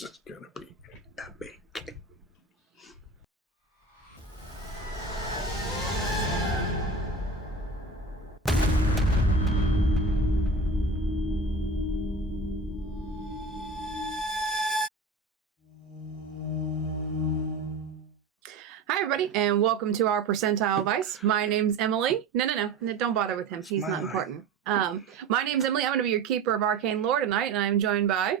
This is going to be epic. Hi, everybody, and welcome to our Percentile Vice. My name's Emily. No, don't bother with him. He's not important. My name's Emily. I'm going to be your keeper of arcane lore tonight, and I'm joined by...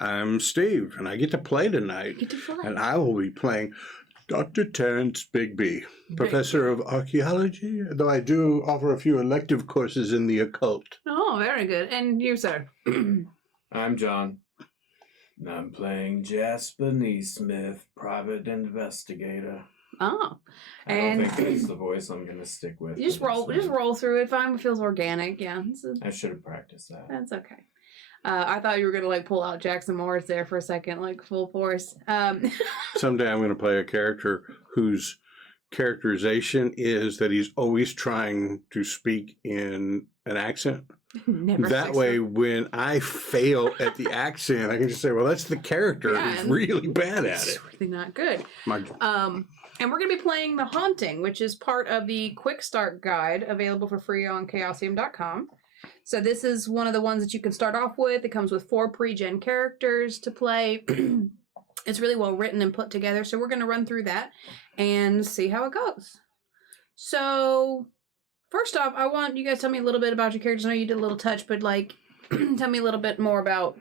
I'm Steve, and I get to play tonight. And I will be playing Dr. Terrence Bigby, Professor of Archaeology, though I do offer a few elective courses in the occult. Oh, very good. And you, sir? I'm John. And I'm playing Jasper Neesmith, Private Investigator. Oh. I don't think that's the voice I'm going to stick with. Just roll through it. Fine, it feels organic. Yeah. I should have practiced that. That's okay. I thought you were going to, pull out Jackson Morris there for a second, full force. Someday I'm going to play a character whose characterization is that he's always trying to speak in an accent. Never that way, when I fail at the accent, I can just say, well, that's the character who's really bad at it. It's really not good. And we're going to be playing The Haunting, which is part of the Quick Start Guide, available for free on Chaosium.com. So this is one of the ones that you can start off with. It comes with 4 pre-gen characters to play. It's really well written and put together. So we're going to run through that and see how it goes. So first off, I want you guys to tell me a little bit about your characters. I know you did a little touch, but tell me a little bit more about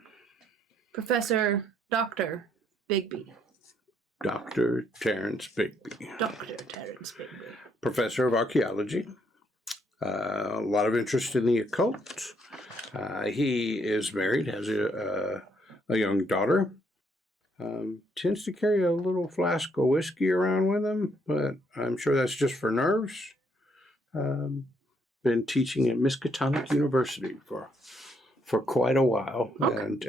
Dr. Bigby. Dr. Terrence Bigby. Dr. Terrence Bigby. Professor of Archaeology. A lot of interest in the occult. He is married, has a young daughter. Tends to carry a little flask of whiskey around with him, but I'm sure that's just for nerves. Been teaching at Miskatonic University for quite a while, and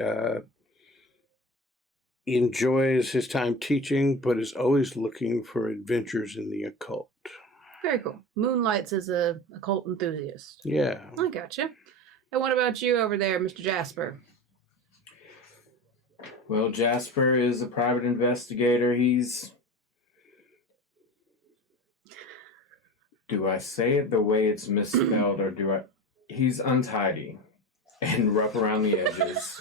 enjoys his time teaching, but is always looking for adventures in the occult. Very cool. Moonlights as a occult enthusiast. Yeah. I gotcha. And what about you over there, Mr. Jasper? Well, Jasper is a private investigator. Do I say it the way it's misspelled, or he's untidy and rough around the edges.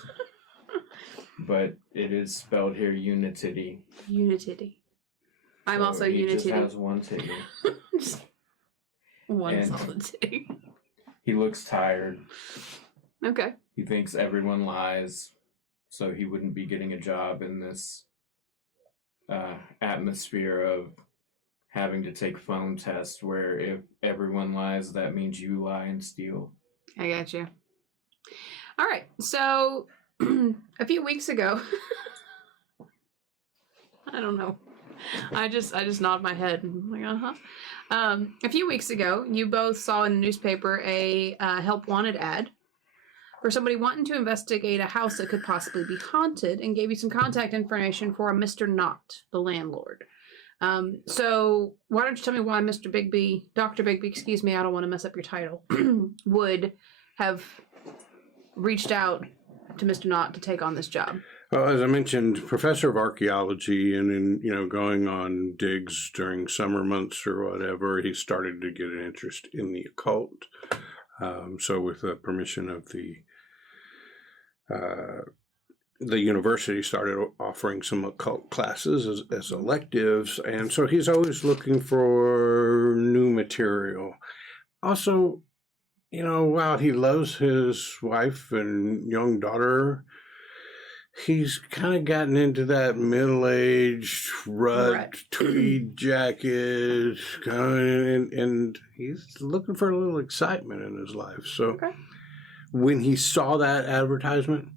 But it is spelled here Unitity. Unitity. I'm so also he Unitity. Just has one titty. One solid titty. He looks tired. Okay. He thinks everyone lies, so he wouldn't be getting a job in this atmosphere of having to take phone tests where if everyone lies, that means you lie and steal. I got you. All right. So a few weeks ago, I don't know. I just nod my head and I'm like, uh-huh. A few weeks ago, you both saw in the newspaper a help wanted ad for somebody wanting to investigate a house that could possibly be haunted, and gave you some contact information for a Mr. Knott, the landlord. So why don't you tell me why Mr. Bigby, Dr. Bigby, excuse me, I don't want to mess up your title, would have reached out to Mr. Knott to take on this job? Well, as I mentioned, Professor of Archaeology, and in going on digs during summer months or whatever, he started to get an interest in the occult. So with the permission of the university, started offering some occult classes as electives, and so he's always looking for new material. Also, while he loves his wife and young daughter, he's kind of gotten into that middle-aged rut tweed jacket, and he's looking for a little excitement in his life. So when he saw that advertisement,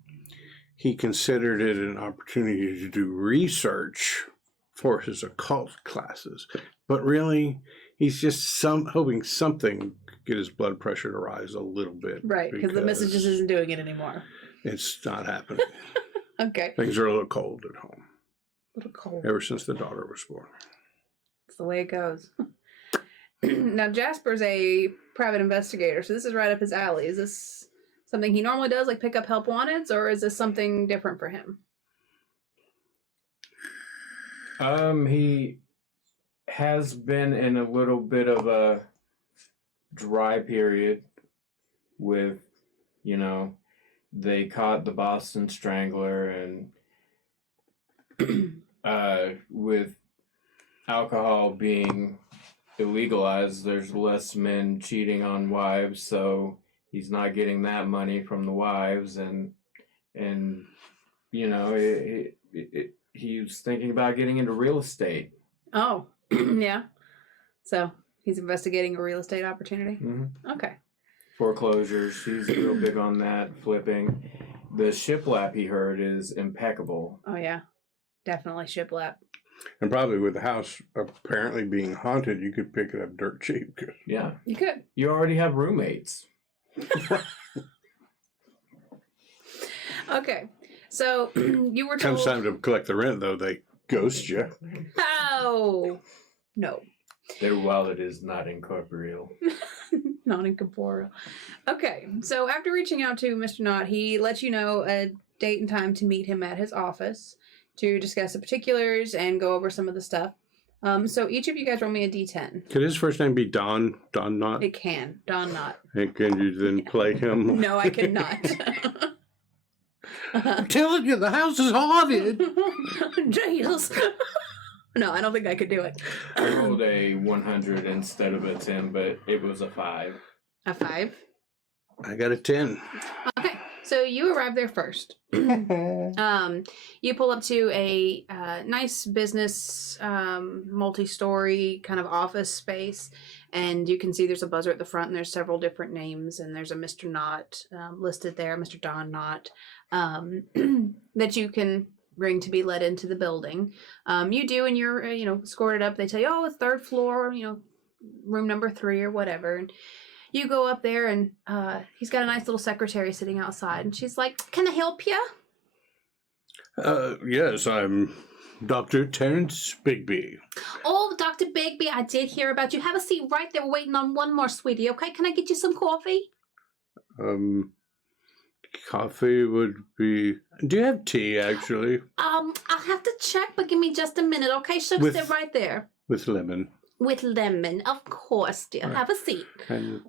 he considered it an opportunity to do research for his occult classes. But really, he's just hoping something could get his blood pressure to rise a little bit. Right, because the message just isn't doing it anymore. It's not happening. Okay. Things are a little cold at home. A little cold. Ever since the daughter was born. That's the way it goes. Now, Jasper's a private investigator, so this is right up his alley. Is this something he normally does, like pick up help wanteds, or is this something different for him? He has been in a little bit of a dry period with, they caught the Boston Strangler, and with alcohol being illegalized, there's less men cheating on wives, so he's not getting that money from the wives, and he's thinking about getting into real estate. Oh, yeah. So he's investigating a real estate opportunity. Mm-hmm. Okay. Foreclosures. He's real big on that. Flipping. The shiplap he heard is impeccable. Oh yeah, definitely shiplap. And probably with the house apparently being haunted, you could pick it up dirt cheap. Yeah. You could. You already have roommates. Okay. So you were told. Comes time to collect the rent, though, they ghost you. Oh no. Their wallet is not incorporeal. Not incorporeal. Okay, so after reaching out to Mr. Knott, he lets you know a date and time to meet him at his office to discuss the particulars and go over some of the stuff. So each of you guys roll me a d10. Could his first name be Don Knott? It can. Don Knott. And can you then play him? No, I cannot. I'm telling you, the house is haunted. Jesus. No, I don't think I could do it. I rolled a 100 instead of a 10, but it was a 5. A 5? I got a 10. Okay, so you arrive there first. You pull up to a nice business, multi-story kind of office space, and you can see there's a buzzer at the front, and there's several different names, and there's a Mr. Knott listed there, Mr. Don Knott, that you can ring to be let into the building. You do, and you're escorted up. They tell you, oh, it's 3rd floor, room number 3 or whatever. And you go up there, and he's got a nice little secretary sitting outside, and she's like, "Can I help you?" Yes, I'm Dr. Terrence Bigby. Oh, Dr. Bigby, I did hear about you. Have a seat right there. We're waiting on one more, sweetie. Okay, can I get you some coffee? Coffee would be... Do you have tea, actually? I'll have to check, but give me just a minute, okay? She'll sit right there. With lemon. With lemon, of course, dear. Have a seat. And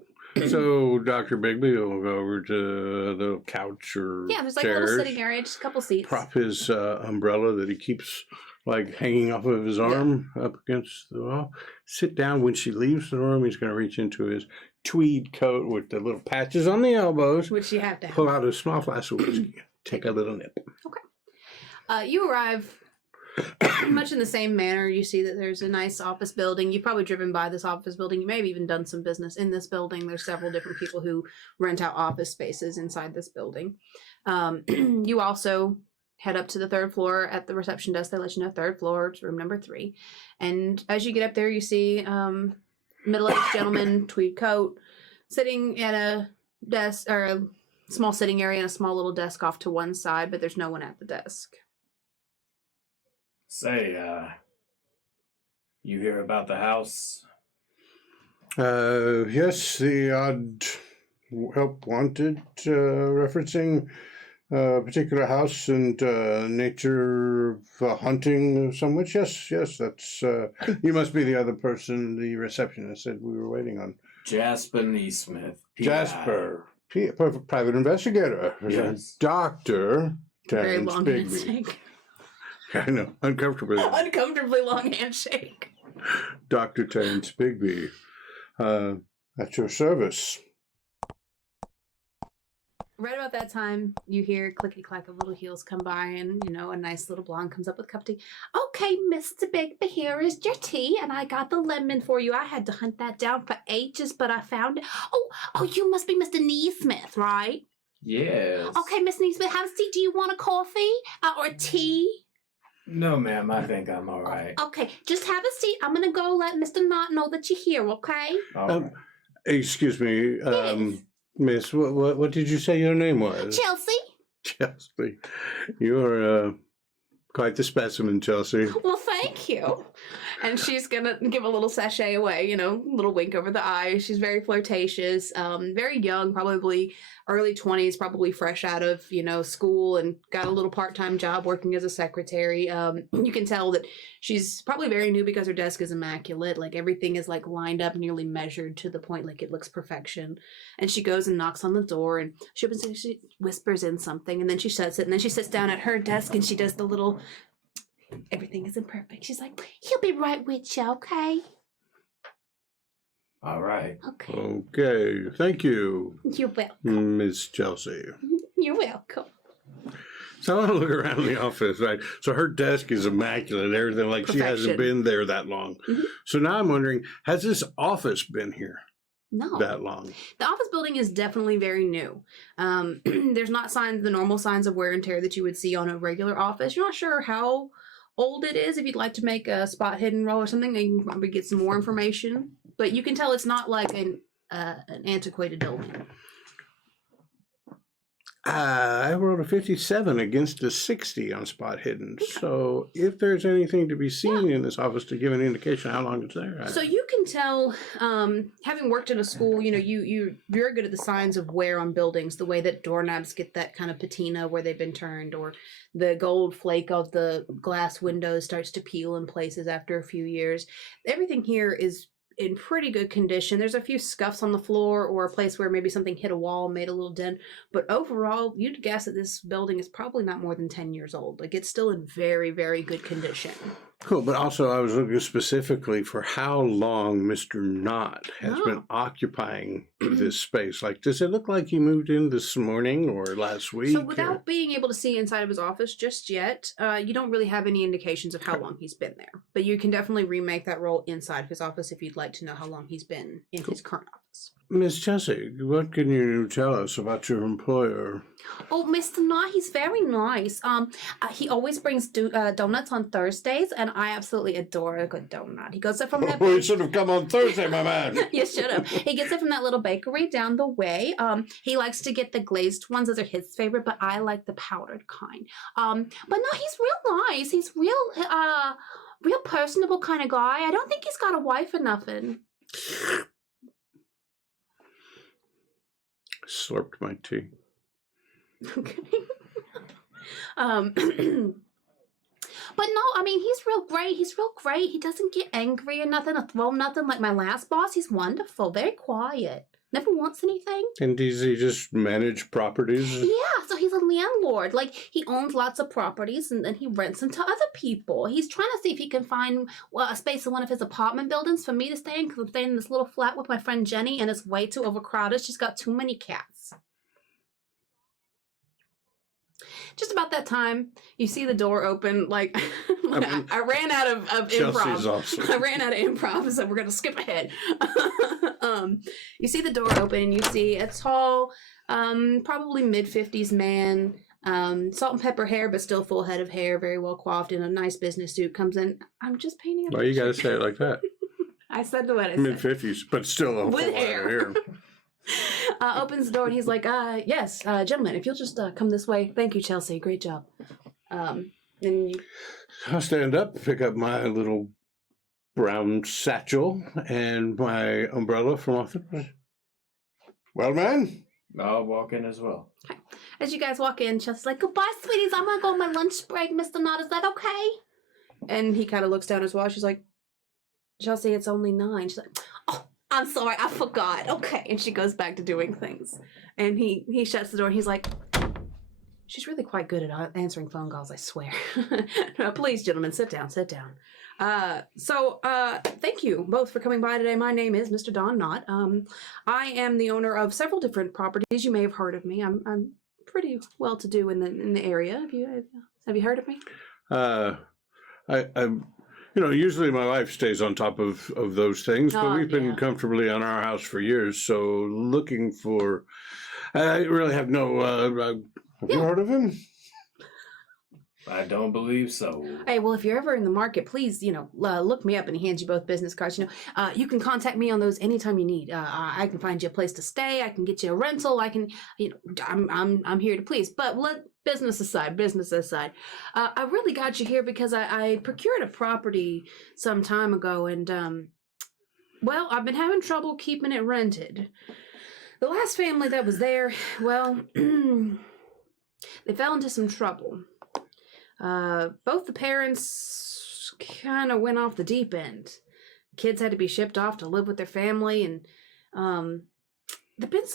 so Dr. Bigby will go over to the couch or yeah, there's like chairs, a little sitting area, just a couple seats. prop his umbrella that he keeps like hanging off of his arm up against the wall. Sit down. When she leaves the room, he's going to reach into his tweed coat with the little patches on the elbows. Which you have to have. Pull out a small flask of whiskey. Take a little nip. Okay. You arrive pretty much in the same manner. You see that there's a nice office building. You've probably driven by this office building. You may have even done some business in this building. There's several different people who rent out office spaces inside this building. You also head up to the 3rd floor. At the reception desk, they let you know 3rd floor, it's room number 3. And as you get up there, you see middle-aged gentleman, tweed coat, sitting at a desk, or a small sitting area and a small little desk off to one side, but there's no one at the desk. Say, you hear about the house? Yes, the odd help wanted, referencing a particular house and nature of hunting of some which. Yes, that's, you must be the other person the receptionist said we were waiting on. Jasper Neesmith. Jasper, private investigator. Yes. Dr. Very Terrence long Bigby. handshake. I know, uncomfortably. Uncomfortably long handshake. Dr. Terrence Bigby, at your service. Right about that time, you hear clickety-clack of little heels come by, and, a nice little blonde comes up with a cup of tea. Okay, Mr. Bigby, here is your tea, and I got the lemon for you. I had to hunt that down for ages, but I found it. Oh, you must be Mr. Neesmith, right? Yes. Okay, Miss Neesmith, have a seat. Do you want a coffee or tea? No, ma'am, I think I'm all right. Okay, just have a seat. I'm going to go let Mr. Knott know that you're here, okay? All right. Excuse me, Yes. Miss, what did you say your name was? Chelsea? Chelsea. You're Quite the specimen, Chelsea. Well, thank you. And she's gonna give a little sachet away, little wink over the eye. She's very flirtatious, very young, probably early 20s, probably fresh out of, school and got a little part-time job working as a secretary. You can tell that she's probably very new because her desk is immaculate. Like everything is like lined up, nearly measured to the point like it looks perfection. And she goes and knocks on the door and she opens it, she whispers in something and then she shuts it and then she sits down at her desk and she does the little, everything isn't perfect. She's like, he'll be right with you, okay? All right. Okay. Okay. Thank you, You're welcome. Miss Chelsea. You're welcome. So I want to look around the office, right? So her desk is immaculate, everything like she hasn't Perfection. been there that long. Mhm. So now I'm wondering, has this office been here No. that long? The office building is definitely very new. There's not the normal signs of wear and tear that you would see on a regular office. You're not sure how old it is. If you'd like to make a spot hidden roll or something, you can probably get some more information. But you can tell it's not like an antiquated building. I rolled a 57 against a 60 on spot hidden. So if there's anything to be seen in this office to give an indication how long it's there. So you can tell, having worked in a school, you're very good at the signs of wear on buildings, the way that doorknobs get that kind of patina where they've been turned, or the gold flake of the glass windows starts to peel in places after a few years. Everything here is in pretty good condition. There's a few scuffs on the floor or a place where maybe something hit a wall, made a little dent. But overall, you'd guess that this building is probably not more than 10 years old. Like, it's still in very, very good condition. Cool, but also I was looking specifically for how long Mr. Knott has been occupying this space. Like, does it look like he moved in this morning or last week? So without being able to see inside of his office just yet, you don't really have any indications of how long he's been there. But you can definitely remake that roll inside of his office if you'd like to know how long he's been in his current office. Miss Chelsea, what can you tell us about your employer? Oh, Mr. Knott, he's very nice. He always brings donuts on Thursdays, and I absolutely adore a good donut. He goes it from that. Oh, you should have come on Thursday, my man. You should have. He gets it from that little bakery down the way. He likes to get the glazed ones; those are his favorite. But I like the powdered kind. But no, he's real nice. He's real personable kind of guy. I don't think he's got a wife or nothing. Slurped my tea. Okay. But no, I mean, he's real great. He's real great. He doesn't get angry or nothing or throw nothing like my last boss. He's wonderful. Very quiet. Never wants anything. And does he just manage properties? Yeah, so he's a landlord. Like, he owns lots of properties and then he rents them to other people. He's trying to see if he can find a space in one of his apartment buildings for me to stay in, because I'm staying in this little flat with my friend Jenny and it's way too overcrowded. She's got too many cats. Just about that time, you see the door open. Like, I ran out of improv. Awesome. I ran out of improv, so we're going to skip ahead. You see the door open, and you see a tall, probably mid-50s man, salt and pepper hair, but still full head of hair, very well coiffed, in a nice business suit, comes in. I'm just painting a Why you got to say it like that? I said what I said. Mid-50s, but still a With full head of hair. Opens the door and he's like, yes, gentlemen, if you'll just come this way. Thank you, Chelsea. Great job. And I'll stand up, pick up my little brown satchel and my umbrella from off the... Well, man? I'll walk in as well. as you guys walk in, Chelsea's like, goodbye, sweeties. I'm going to go on my lunch break, Mr. Knott. Is that okay? And he kind of looks down his watch. She's like, Chelsea, it's only 9. She's like, oh, I'm sorry, I forgot. Okay. And she goes back to doing things. And he shuts the door and he's like, she's really quite good at answering phone calls, I swear. No, please, gentlemen, sit down, sit down. Thank you both for coming by today. My name is Mr. Don Knott. I am the owner of several different properties. You may have heard of me. I'm pretty well-to-do in the area. Have you heard of me? Usually my wife stays on top of those things, but we've been yeah. comfortably on our house for years. So looking for, I really have no. Have you heard of him? I don't believe so. Hey, well, if you're ever in the market, please, look me up, and he hands you both business cards. You can contact me on those anytime you need. I can find you a place to stay. I can get you a rental. I can, I'm here to please. But business aside, I really got you here because I procured a property some time ago, and well, I've been having trouble keeping it rented. The last family that was there, well, they fell into some trouble. Both the parents kind of went off the deep end. Kids had to be shipped off to live with their family, and there've been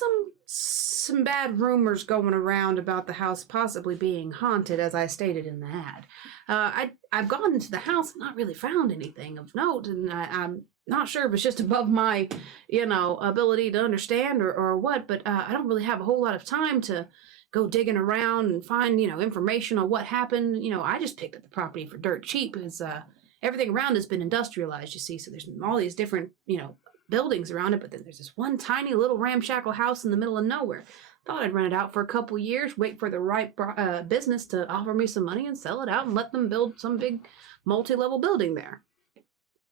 some bad rumors going around about the house possibly being haunted, as I stated in the ad. I've gone into the house and not really found anything of note, and I'm not sure if it's just above my, ability to understand or what, but I don't really have a whole lot of time to go digging around and find, information on what happened. I just picked up the property for dirt cheap because everything around has been industrialized, you see. So there's all these different, buildings around it, but then there's this one tiny little ramshackle house in the middle of nowhere. Thought I'd rent it out for a couple years, wait for the right business to offer me some money and sell it out and let them build some big multi-level building there.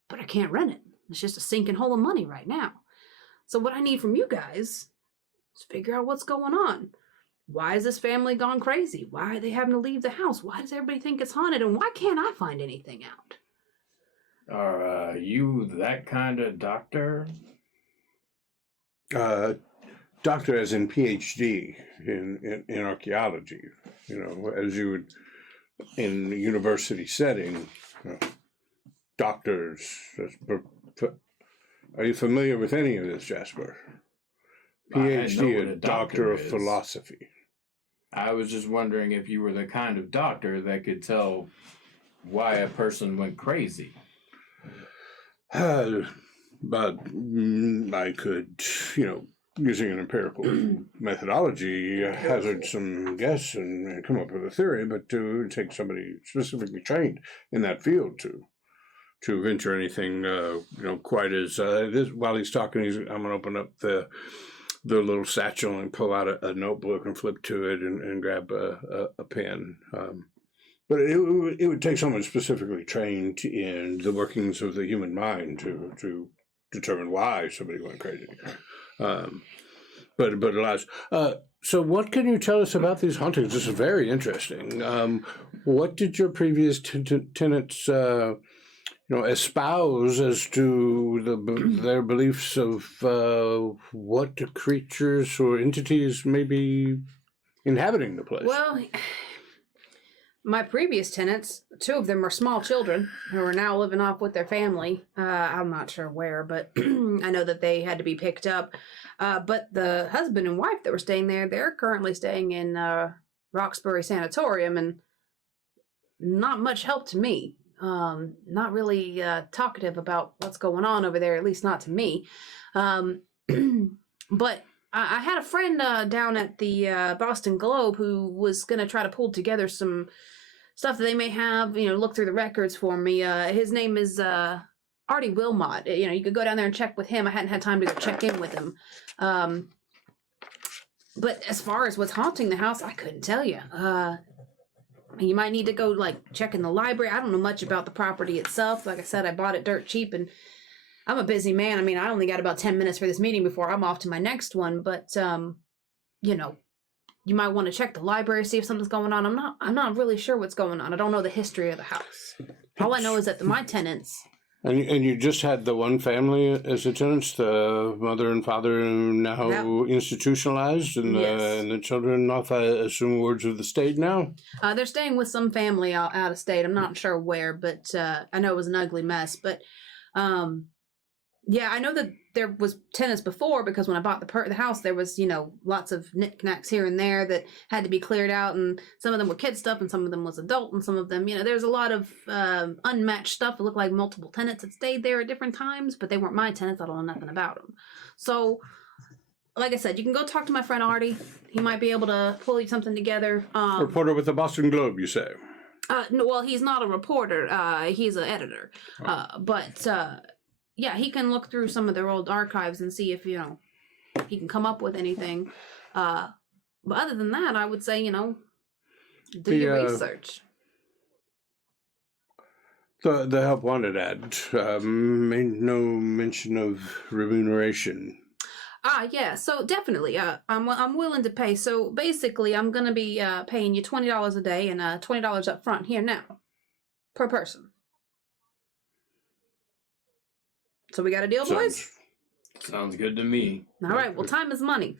But I can't rent it. It's just a sinking hole of money right now. So what I need from you guys is figure out what's going on. Why is this family gone crazy? Why are they having to leave the house? Why does everybody think it's haunted? And why can't I find anything out? Are you that kind of doctor? Doctor as in PhD in archaeology. As you would in a university setting, doctors. Are you familiar with any of this, Jasper? PhD, a doctor of philosophy. I was just wondering if you were the kind of doctor that could tell why a person went crazy. But I could, using an empirical methodology, hazard some guess and come up with a theory, but to take somebody specifically trained in that field to venture anything, quite as this. While he's talking, I'm going to open up the little satchel and pull out a notebook and flip to it and grab a pen. But it would take someone specifically trained in the workings of the human mind to determine why somebody went crazy. But alas, so what can you tell us about these hauntings? This is very interesting. What did your previous tenants espouse as to their beliefs of what the creatures or entities may be inhabiting the place? Well, my previous tenants, 2 of them are small children who are now living off with their family. I'm not sure where, but I know that they had to be picked up. But the husband and wife that were staying there, they're currently staying in Roxbury Sanatorium, and not much help to me. Not really talkative about what's going on over there, at least not to me. But I had a friend down at the Boston Globe who was going to try to pull together some stuff that they may have, look through the records for me. His name is Artie Wilmot. You could go down there and check with him. I hadn't had time to go check in with him. But as far as what's haunting the house, I couldn't tell you. You might need to go, check in the library. I don't know much about the property itself. Like I said, I bought it dirt cheap, and I'm a busy man. I mean, I only got about 10 minutes for this meeting before I'm off to my next one. But, you might want to check the library, see if something's going on. I'm not really sure what's going on. I don't know the history of the house. All I know is that my tenants... And you just had the one family as the tenants, the mother and father now institutionalized, and, yes. And the children off, I assume, wards of the state now? They're staying with some family out of state. I'm not sure where, but I know it was an ugly mess. But yeah, I know that there was tenants before, because when I bought the house, there was, lots of knickknacks here and there that had to be cleared out, and some of them were kid stuff, and some of them was adult, and some of them, there's a lot of unmatched stuff. It looked like multiple tenants had stayed there at different times, but they weren't my tenants. I don't know nothing about them. So, like I said, you can go talk to my friend Artie. He might be able to pull you something together. Reporter with the Boston Globe, you say? No, well, he's not a reporter. He's an editor. But yeah, he can look through some of their old archives and see if, he can come up with anything. But other than that, I would say, do your research. The help wanted ad made no mention of remuneration. Yeah, so definitely, I'm willing to pay. So basically, I'm gonna be paying you $20 a day and $20 up front here now, per person. So we got a deal, boys? Sounds good to me. All right, well, time is money.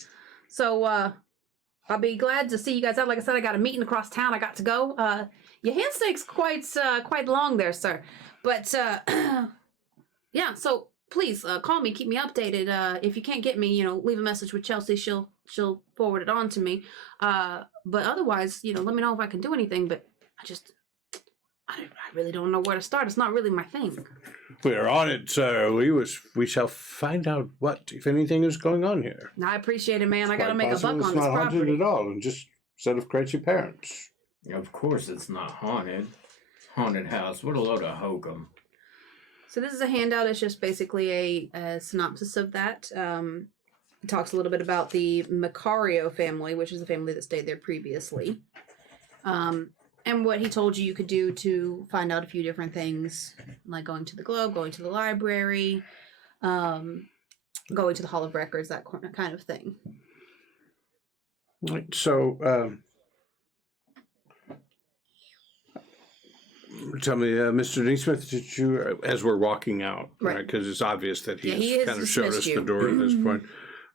So I'll be glad to see you guys out. Like I said, I got a meeting across town. I got to go. Your handshaka's quite long there, sir. But yeah, so please call me, keep me updated. If you can't get me, leave a message with Chelsea. She'll forward it on to me. But otherwise, let me know if I can do anything. But I really don't know where to start. It's not really my thing. We are on it, sir. We shall find out what, if anything, is going on here. I appreciate it, man. It's I gotta quite make a possible buck on it's this not haunted property. at all, and just a set of crazy parents. Of course it's not haunted. Haunted house. What a load of hokum. So this is a handout. It's just basically a synopsis of that. It talks a little bit about the Macario family, which is the family that stayed there previously. And what he told you could do to find out a few different things, like going to the Globe, going to the library, going to the Hall of Records, that kind of thing. Right, so, tell me, Mr. Neesmith, did you, as we're walking out, right? Because it's obvious that Yeah, he he's has kind of showed us dismissed the you. door at this point.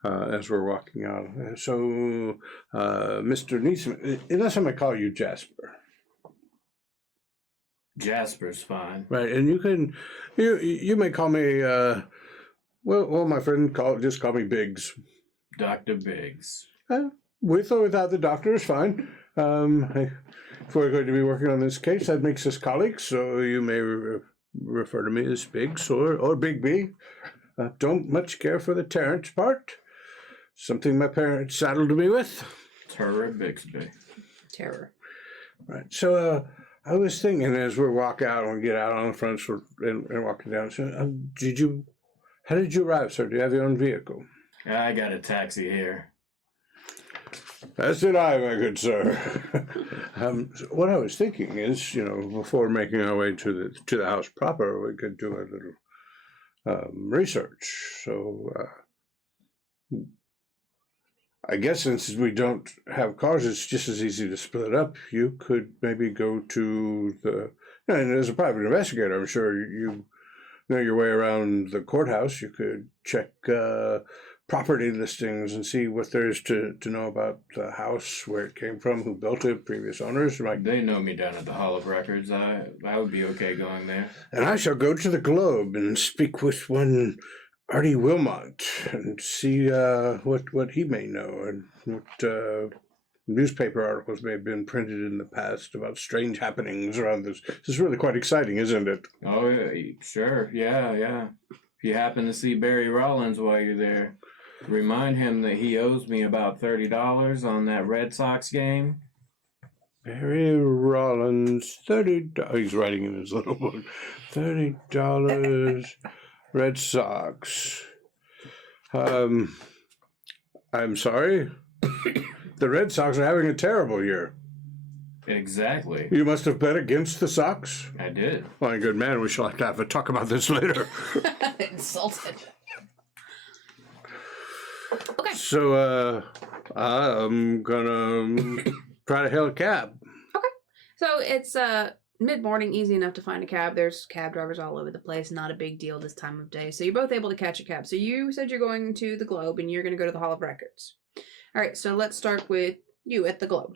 As we're walking out. So, Mr. Neesmith, unless I might call you Jasper. Jasper's fine. Right, and you may call me, well, my friend, just call me Biggs. Dr. Biggs. With or without the doctor is fine. If we're going to be working on this case, that makes us colleagues, so you may refer to me as Biggs or Big B. Don't much care for the Terrence part. Something my parents saddled me with. Terror Bixby. Terror. Right, so I was thinking as we walk out and we get out on the front and walking down, so, how did you arrive, sir? Do you have your own vehicle? I got a taxi here. As did I, my good sir. So what I was thinking is, before making our way to the house proper, we could do a little research. So I guess since we don't have cars, it's just as easy to split up. You could maybe go to and as a private investigator, I'm sure you know your way around the courthouse. You could check property listings and see what there is to know about the house, where it came from, who built it, previous owners. They know me down at the Hall of Records. I would be okay going there. And I shall go to the Globe and speak with one Artie Wilmot and see what he may know and what newspaper articles may have been printed in the past about strange happenings around this. This is really quite exciting, isn't it? Oh, yeah, sure. Yeah. If you happen to see Barry Rollins while you're there, remind him that he owes me about $30 on that Red Sox game. Barry Rollins, $30. He's writing in his little book. $30. Red Sox. I'm sorry. The Red Sox are having a terrible year. Exactly. You must have bet against the Sox. I did. My good man, we shall have to have a talk about this later. Insulted. Okay. So, I'm gonna try to hail a cab. Okay. So it's mid-morning, easy enough to find a cab. There's cab drivers all over the place. Not a big deal this time of day. So you're both able to catch a cab. So you said you're going to the Globe and you're going to go to the Hall of Records. All right. So let's start with you at the Globe.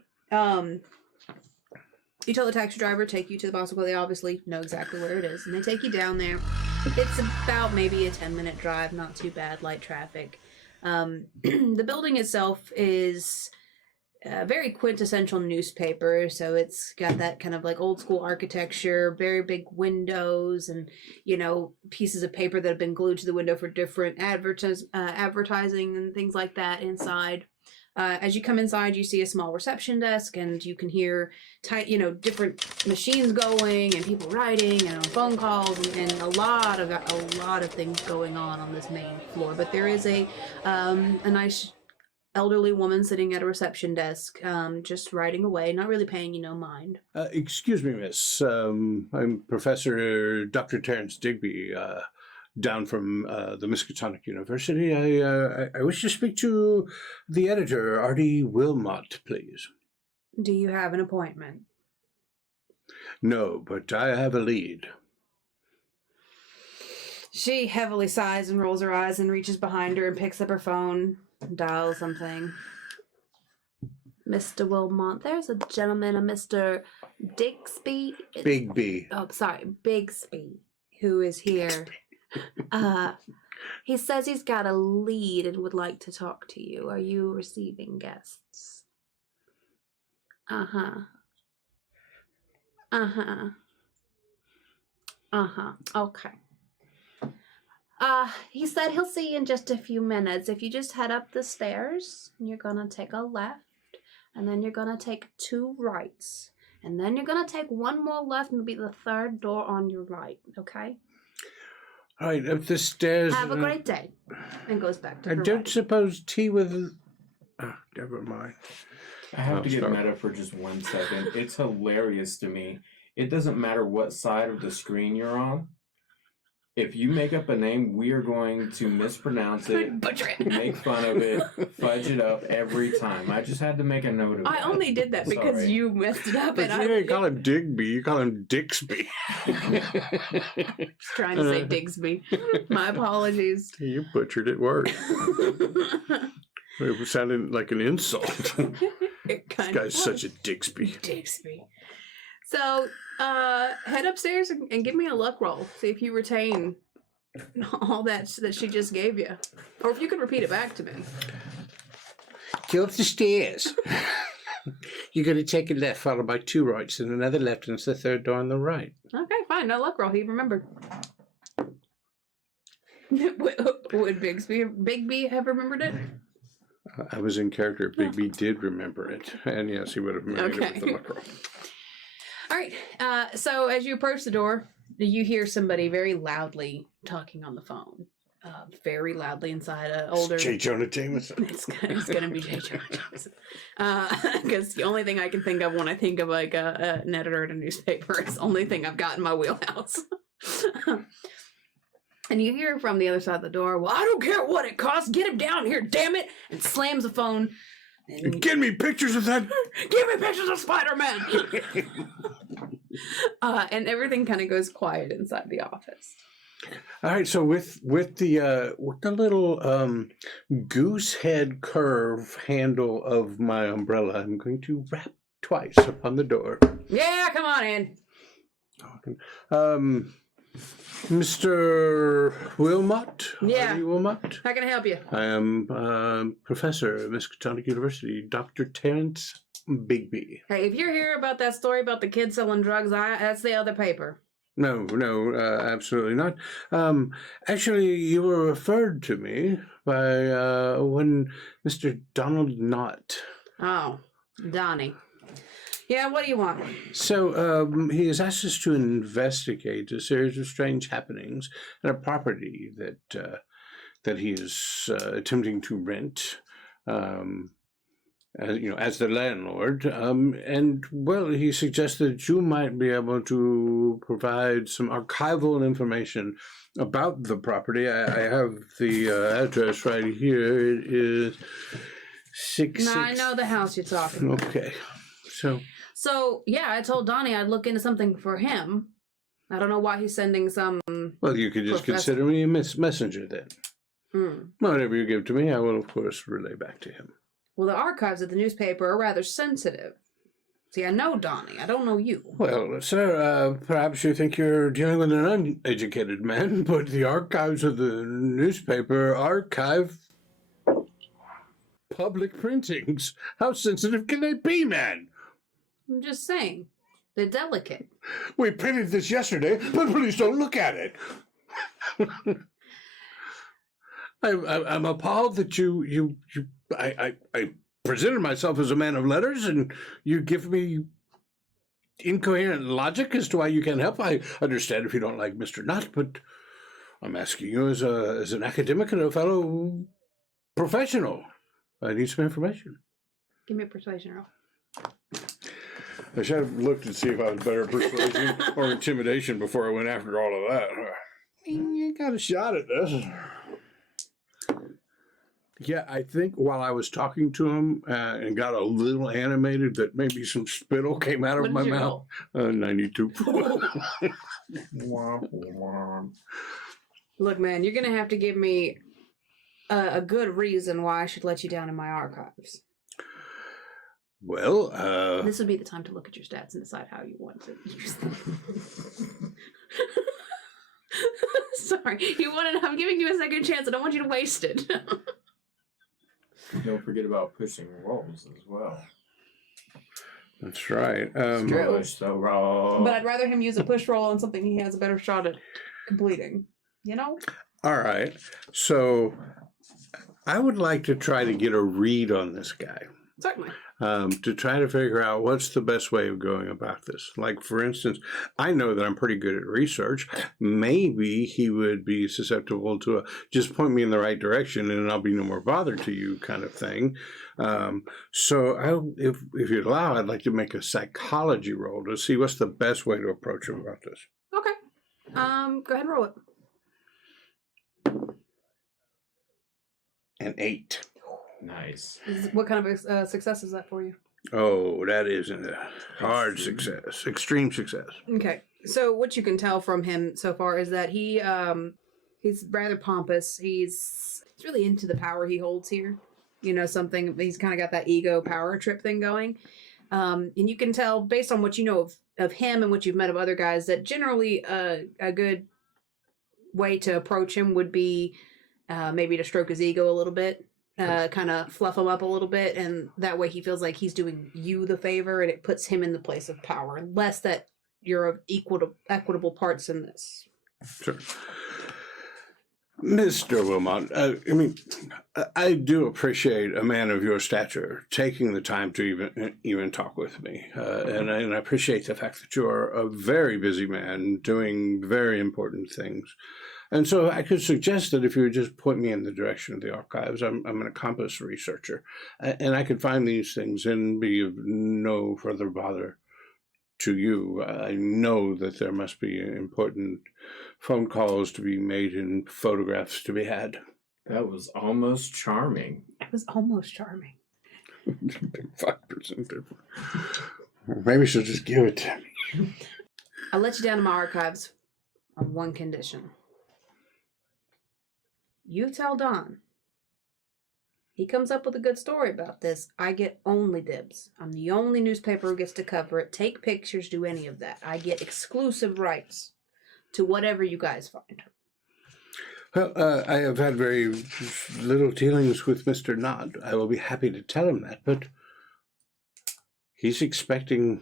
You tell the taxi driver, take you to the Boston. They obviously know exactly where it is. And they take you down there. It's about maybe a 10-minute drive. Not too bad. Light traffic. The building itself is a very quintessential newspaper, so it's got that kind of like old school architecture, very big windows, and pieces of paper that have been glued to the window for different advertising and things like that inside. As you come inside, you see a small reception desk, and you can hear different machines going and people writing and phone calls and a lot of things going on this main floor. But there is a nice elderly woman sitting at a reception desk, just writing away, not really paying you no mind. Excuse me, miss. I'm Professor Dr. Terence Digby, down from the Miskatonic University. I wish to speak to the editor, Artie Wilmot, please. Do you have an appointment? No, but I have a lead. She heavily sighs and rolls her eyes and reaches behind her and picks up her phone and dials something. Mr. Wilmot, there's a gentleman, a Mr. Dixby. Bigby. Oh, sorry, Bigsby, who is here. He says he's got a lead and would like to talk to you. Are you receiving guests? Uh-huh. Okay. He said he'll see you in just a few minutes. If you just head up the stairs, you're gonna take a left, and then you're gonna take 2 rights, and then you're gonna take 1 more left, and it'll be the 3rd door on your right, okay? All right, up the stairs. Have a great day. And goes back to I her don't right. suppose tea with... never mind. I have to get sorry. meta for just 1 second. It's hilarious to me. It doesn't matter what side of the screen you're on. If you make up a name, we are going to mispronounce it, Butcher it. make fun of it, fudge it up every time. I just had to make a note of I that. only did that because Sorry. you messed it up, But and you I didn't call him Digby, you call him Dixby. was trying to say Digsby. My apologies. You butchered it worse. It sounded like an insult. It This kind guy's of such a Dixby. Digsby. So, head upstairs and give me a luck roll. See if you retain all that she just gave you. Or if you could repeat it back to me. Go up the stairs. You're going to take a left, followed by 2 rights, and another left, and it's the 3rd door on the right. Okay, fine. No luck roll. He remembered. Would Bigby have remembered it? I was in character. Bigby did remember it. And yes, he would have made it with the luck roll. All right. So as you approach the door, you hear somebody very loudly talking on the phone. Very loudly inside an older... J. Jonah Jameson. It's going to be J. Jonah Jameson. Because the only thing I can think of when I think of like an editor at a newspaper is the only thing I've got in my wheelhouse. And you hear from the other side of the door, well, I don't care what it costs. Get him down here, damn it. And slams the phone. And Give me pictures of that. give me pictures of Spider-Man. And everything kind of goes quiet inside the office. All right, so with the little goose head curve handle of my umbrella, I'm going to rap twice upon the door. Yeah, come on in. Mr. Wilmot? Yeah. Are you Wilmot? How can I help you? I am Professor at Miskatonic University, Dr. Terence Bigby. Hey, if you're here about that story about the kid selling drugs, that's the other paper. No, absolutely not. Actually, you were referred to me by one Mr. Donald Knott. Oh, Donnie. Yeah, what do you want? So he has asked us to investigate a series of strange happenings at a property that he is attempting to rent. As the landlord, and well, he suggested you might be able to provide some archival information about the property. I have the address right here. It is 66. No, I know the house you're talking about. Okay, So yeah, I told Donnie I'd look into something for him. I don't know why he's sending some. Well, you could just Professor. consider me a messenger then. Hmm. Whatever you give to me, I will of course relay back to him. Well, the archives of the newspaper are rather sensitive. See, I know Donnie. I don't know you. Well, sir, perhaps you think you're dealing with an uneducated man, but the archives of the newspaper archive public printings. How sensitive can they be, man? I'm just saying. They're delicate. We printed this yesterday, but please don't look at it. I'm appalled that I presented myself as a man of letters, and you give me incoherent logic as to why you can't help. I understand if you don't like Mr. Knott, but I'm asking you as an academic and a fellow professional. I need some information. Give me a persuasion roll. I should have looked and see if I was better at persuasion or intimidation before I went after all of that. You got a shot at this. Yeah, I think while I was talking to him and got a little animated, that maybe some spittle came out of my mouth. 92. Look, man, you're going to have to give me a good reason why I should let you down in my archives. Well, this would be the time to look at your stats and decide how you want to use them. Sorry, I'm giving you a second chance. I don't want you to waste it. Don't forget about pushing rolls as well. That's right. Push the roll. But I'd rather him use a push roll on something he has a better shot at completing. You know? All right. So I would like to try to get a read on this guy. Certainly. To try to figure out what's the best way of going about this. Like, for instance, I know that I'm pretty good at research. Maybe he would be susceptible to just point me in the right direction and I'll be no more bother to you kind of thing. So if you'd allow, I'd like to make a psychology roll to see what's the best way to approach him about this. Okay. Go ahead and roll it. An 8. Nice. What kind of success is that for you? Oh, that is a hard success. Extreme success. Okay. So what you can tell from him so far is that he's rather pompous. He's really into the power he holds here. You know, he's kind of got that ego power trip thing going. And you can tell based on what you know of him and what you've met of other guys that generally a good way to approach him would be maybe to stroke his ego a little bit. Kind of fluff him up a little bit, and that way he feels like he's doing you the favor, and it puts him in the place of power. Less that you're of equitable parts in this. Sure. Mr. Wilmot, I do appreciate a man of your stature taking the time to even talk with me. And I appreciate the fact that you are a very busy man doing very important things. And so I could suggest that if you would just point me in the direction of the archives, I'm an accomplished researcher, and I could find these things and be of no further bother to you. I know that there must be important phone calls to be made and photographs to be had. That was almost charming. It was almost charming. Big 5% difference. Maybe she'll just give it to me. I'll let you down to my archives on one condition. You tell Don. He comes up with a good story about this. I get only dibs. I'm the only newspaper who gets to cover it, take pictures, do any of that. I get exclusive rights to whatever you guys find. Well, I have had very little dealings with Mr. Nod. I will be happy to tell him that, but he's expecting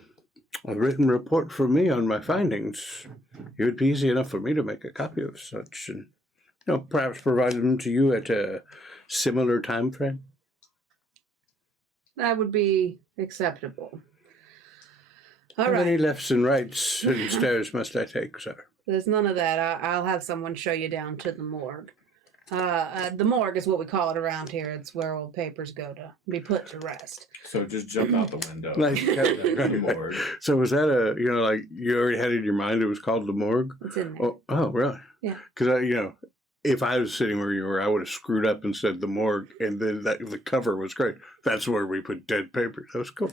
a written report from me on my findings. It would be easy enough for me to make a copy of such and perhaps provide them to you at a similar time frame. That would be acceptable. How many lefts and rights and stairs must I take, sir? There's none of that. I'll have someone show you down to the morgue. The morgue is what we call it around here. It's where old papers go to be put to rest. So just jump out the window. The morgue. So was that like you already had it in your mind it was called the morgue? It's in there. Oh really? Yeah. Because if I was sitting where you were, I would have screwed up and said the morgue, and then the cover was great. That's where we put dead papers. That was cool.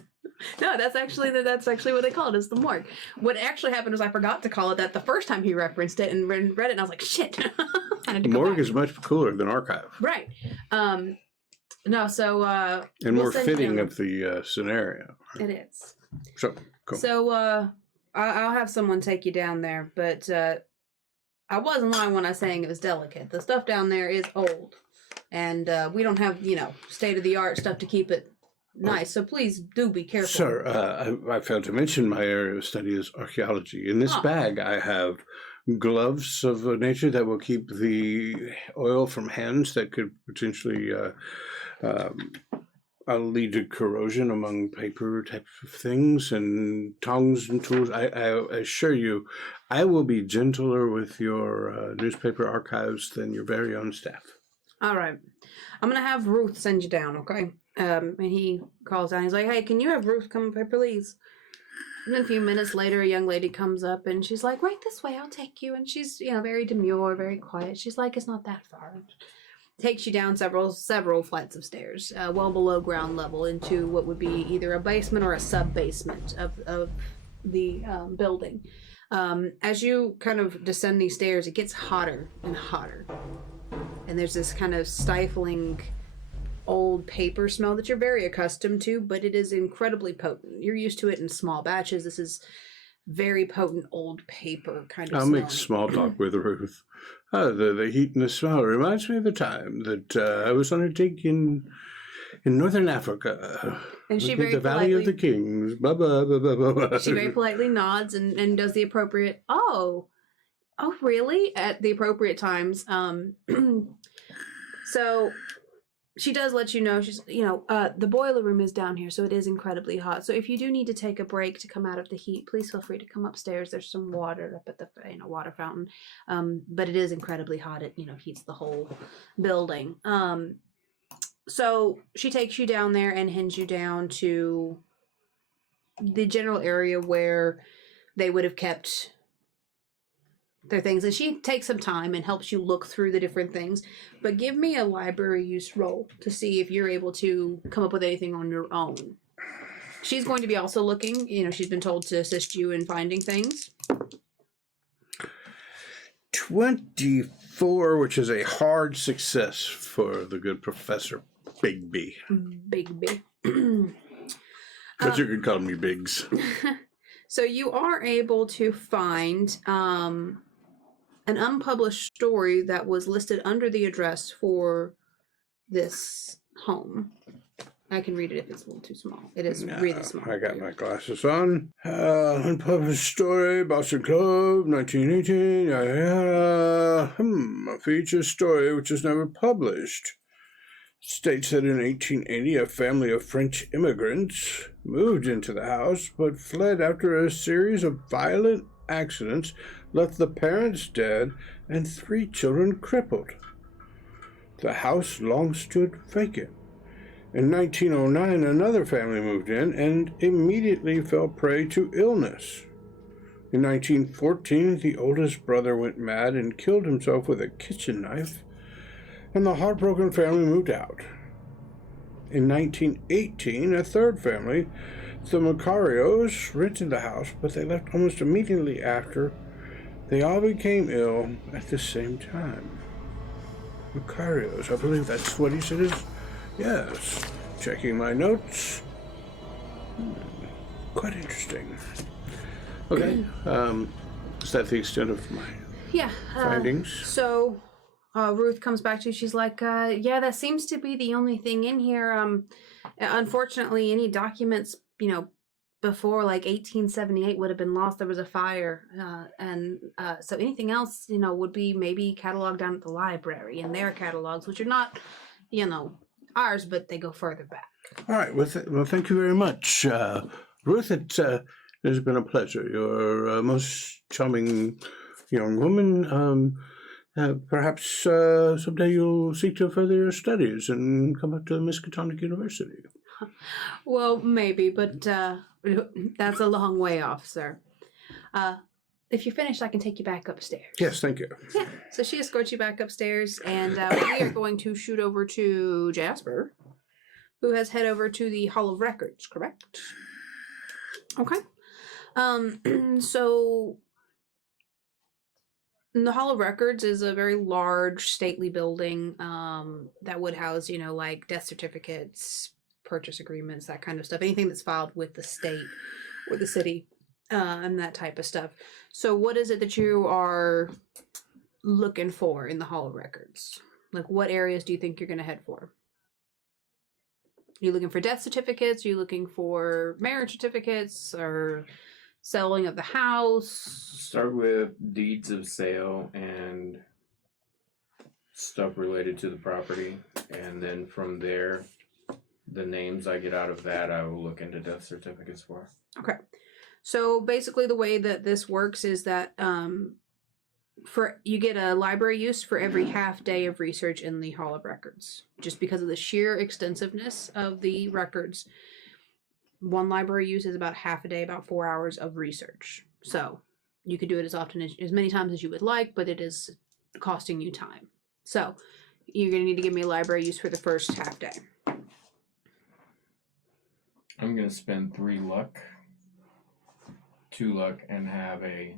No, that's actually what they call it, is the morgue. What actually happened was I forgot to call it that the first time he referenced it and read it, and I was like, shit. The morgue is much cooler than archive. Right. No, so and more fitting of the scenario. It is. So cool. So I'll have someone take you down there, but I wasn't lying when I was saying it was delicate. The stuff down there is old, and we don't have state-of-the-art stuff to keep it nice. So please do be careful. Sir, I failed to mention my area of study is archaeology. In this bag, I have gloves of a nature that will keep the oil from hands that could potentially lead to corrosion among paper type of things, and tongs and tools. I assure you, I will be gentler with your newspaper archives than your very own staff. All right. I'm going to have Ruth send you down, okay? And he calls down. He's like, hey, can you have Ruth come up here, please? And then a few minutes later, a young lady comes up and she's like, right this way, I'll take you. And she's, very demure, very quiet. She's like, it's not that far. Takes you down several flights of stairs, well below ground level, into what would be either a basement or a sub-basement of the building. As you kind of descend these stairs, it gets hotter and hotter. And there's this kind of stifling old paper smell that you're very accustomed to, but it is incredibly potent. You're used to it in small batches. This is very potent old paper kind of I'll smell. make small talk with Ruth. The heat and the smell reminds me of the time that I was on a dig in northern Africa. And she looking at very the Valley of politely- the Kings. Blah, blah, blah, blah, blah, blah. She very politely nods and does the appropriate, oh, really? At the appropriate times. So she does let you know, she's, the boiler room is down here, so it is incredibly hot. So if you do need to take a break to come out of the heat, please feel free to come upstairs. There's some water up at the water fountain. But it is incredibly hot. It, heats the whole building. So she takes you down there and hands you down to the general area where they would have kept their things. And she takes some time and helps you look through the different things. But give me a library use roll to see if you're able to come up with anything on your own. She's going to be also looking. She's been told to assist you in finding things. 24, which is a hard success for the good Professor Bigby. Bigby. But you can call me Biggs. So you are able to find an unpublished story that was listed under the address for this home. I can read it if it's a little too small. It is really small. I got my glasses on. Unpublished story, Boston Globe, 1918. A feature story which was never published. States that in 1880 a family of French immigrants moved into the house but fled after a series of violent accidents left the parents dead and 3 children crippled. The house long stood vacant. In 1909, another family moved in and immediately fell prey to illness. In 1914, the oldest brother went mad and killed himself with a kitchen knife, and the heartbroken family moved out. In 1918, a third family, the Macarios, rented the house, but they left almost immediately after. They all became ill at the same time. Macarios, I believe that's what he said is. Yes. Checking my notes. Quite interesting. Okay. Is that the extent of my findings? So Ruth comes back to you. She's like, yeah, that seems to be the only thing in here. Unfortunately, any documents, before like 1878 would have been lost. There was a fire. So anything else, would be maybe cataloged down at the library in their catalogs, which are not, ours, but they go further back. All right. Well, thank you very much. Ruth, it has been a pleasure. You're a most charming young woman. Perhaps someday you'll seek to further your studies and come up to Miskatonic University. Well, maybe, but that's a long way off, sir. If you're finished, I can take you back upstairs. Yes, thank you. Yeah. So she escorts you back upstairs, and we are going to shoot over to Jasper, who has head over to the Hall of Records, correct? Okay. So the Hall of Records is a very large, stately building that would house, like death certificates, purchase agreements, that kind of stuff. Anything that's filed with the state or the city, and that type of stuff. So what is it that you are looking for in the Hall of Records? Like, what areas do you think you're going to head for? Are you looking for death certificates? Are you looking for marriage certificates or selling of the house? Start with deeds of sale and stuff related to the property. And then from there, the names I get out of that, I will look into death certificates for. Okay. So basically the way that this works is that you get a library use for every half day of research in the Hall of Records. Just because of the sheer extensiveness of the records, one library use is about half a day, about 4 hours of research. So you could do it as many times as you would like, but it is costing you time. So you're going to need to give me a library use for the first half day. I'm going to spend 3 luck, 2 luck, and have a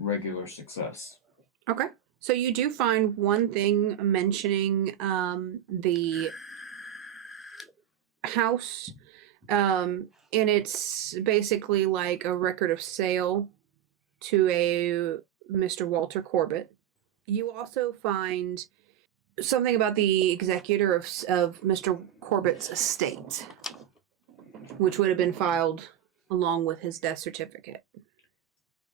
regular success. Okay. So you do find one thing mentioning the house, and it's basically like a record of sale to a Mr. Walter Corbett. You also find something about the executor of Mr. Corbett's estate, which would have been filed along with his death certificate.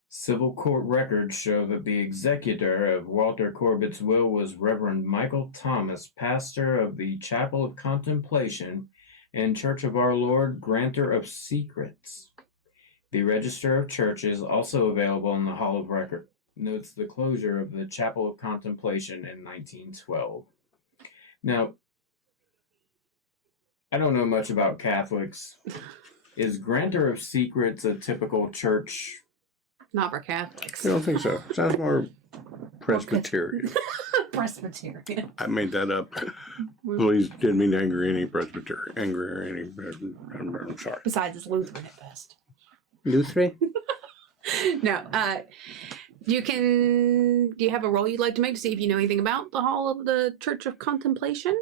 Civil court records show that the executor of Walter Corbett's will was Reverend Michael Thomas, pastor of the Chapel of Contemplation and Church of Our Lord, Granter of Secrets. The Register of Churches, also available in the Hall of Record, notes the closure of the Chapel of Contemplation in 1912. Now, I don't know much about Catholics. Is Granter of Secrets a typical church? Not for Catholics. I don't think so. Sounds more Presbyterian. Presbyterian. I made that up. Please didn't mean to anger any Presbyterian. I'm sorry. Besides, it's Lutheran at best. Lutheran? No. Do you have a roll you'd like to make to see if you know anything about the Hall of the Church of Contemplation?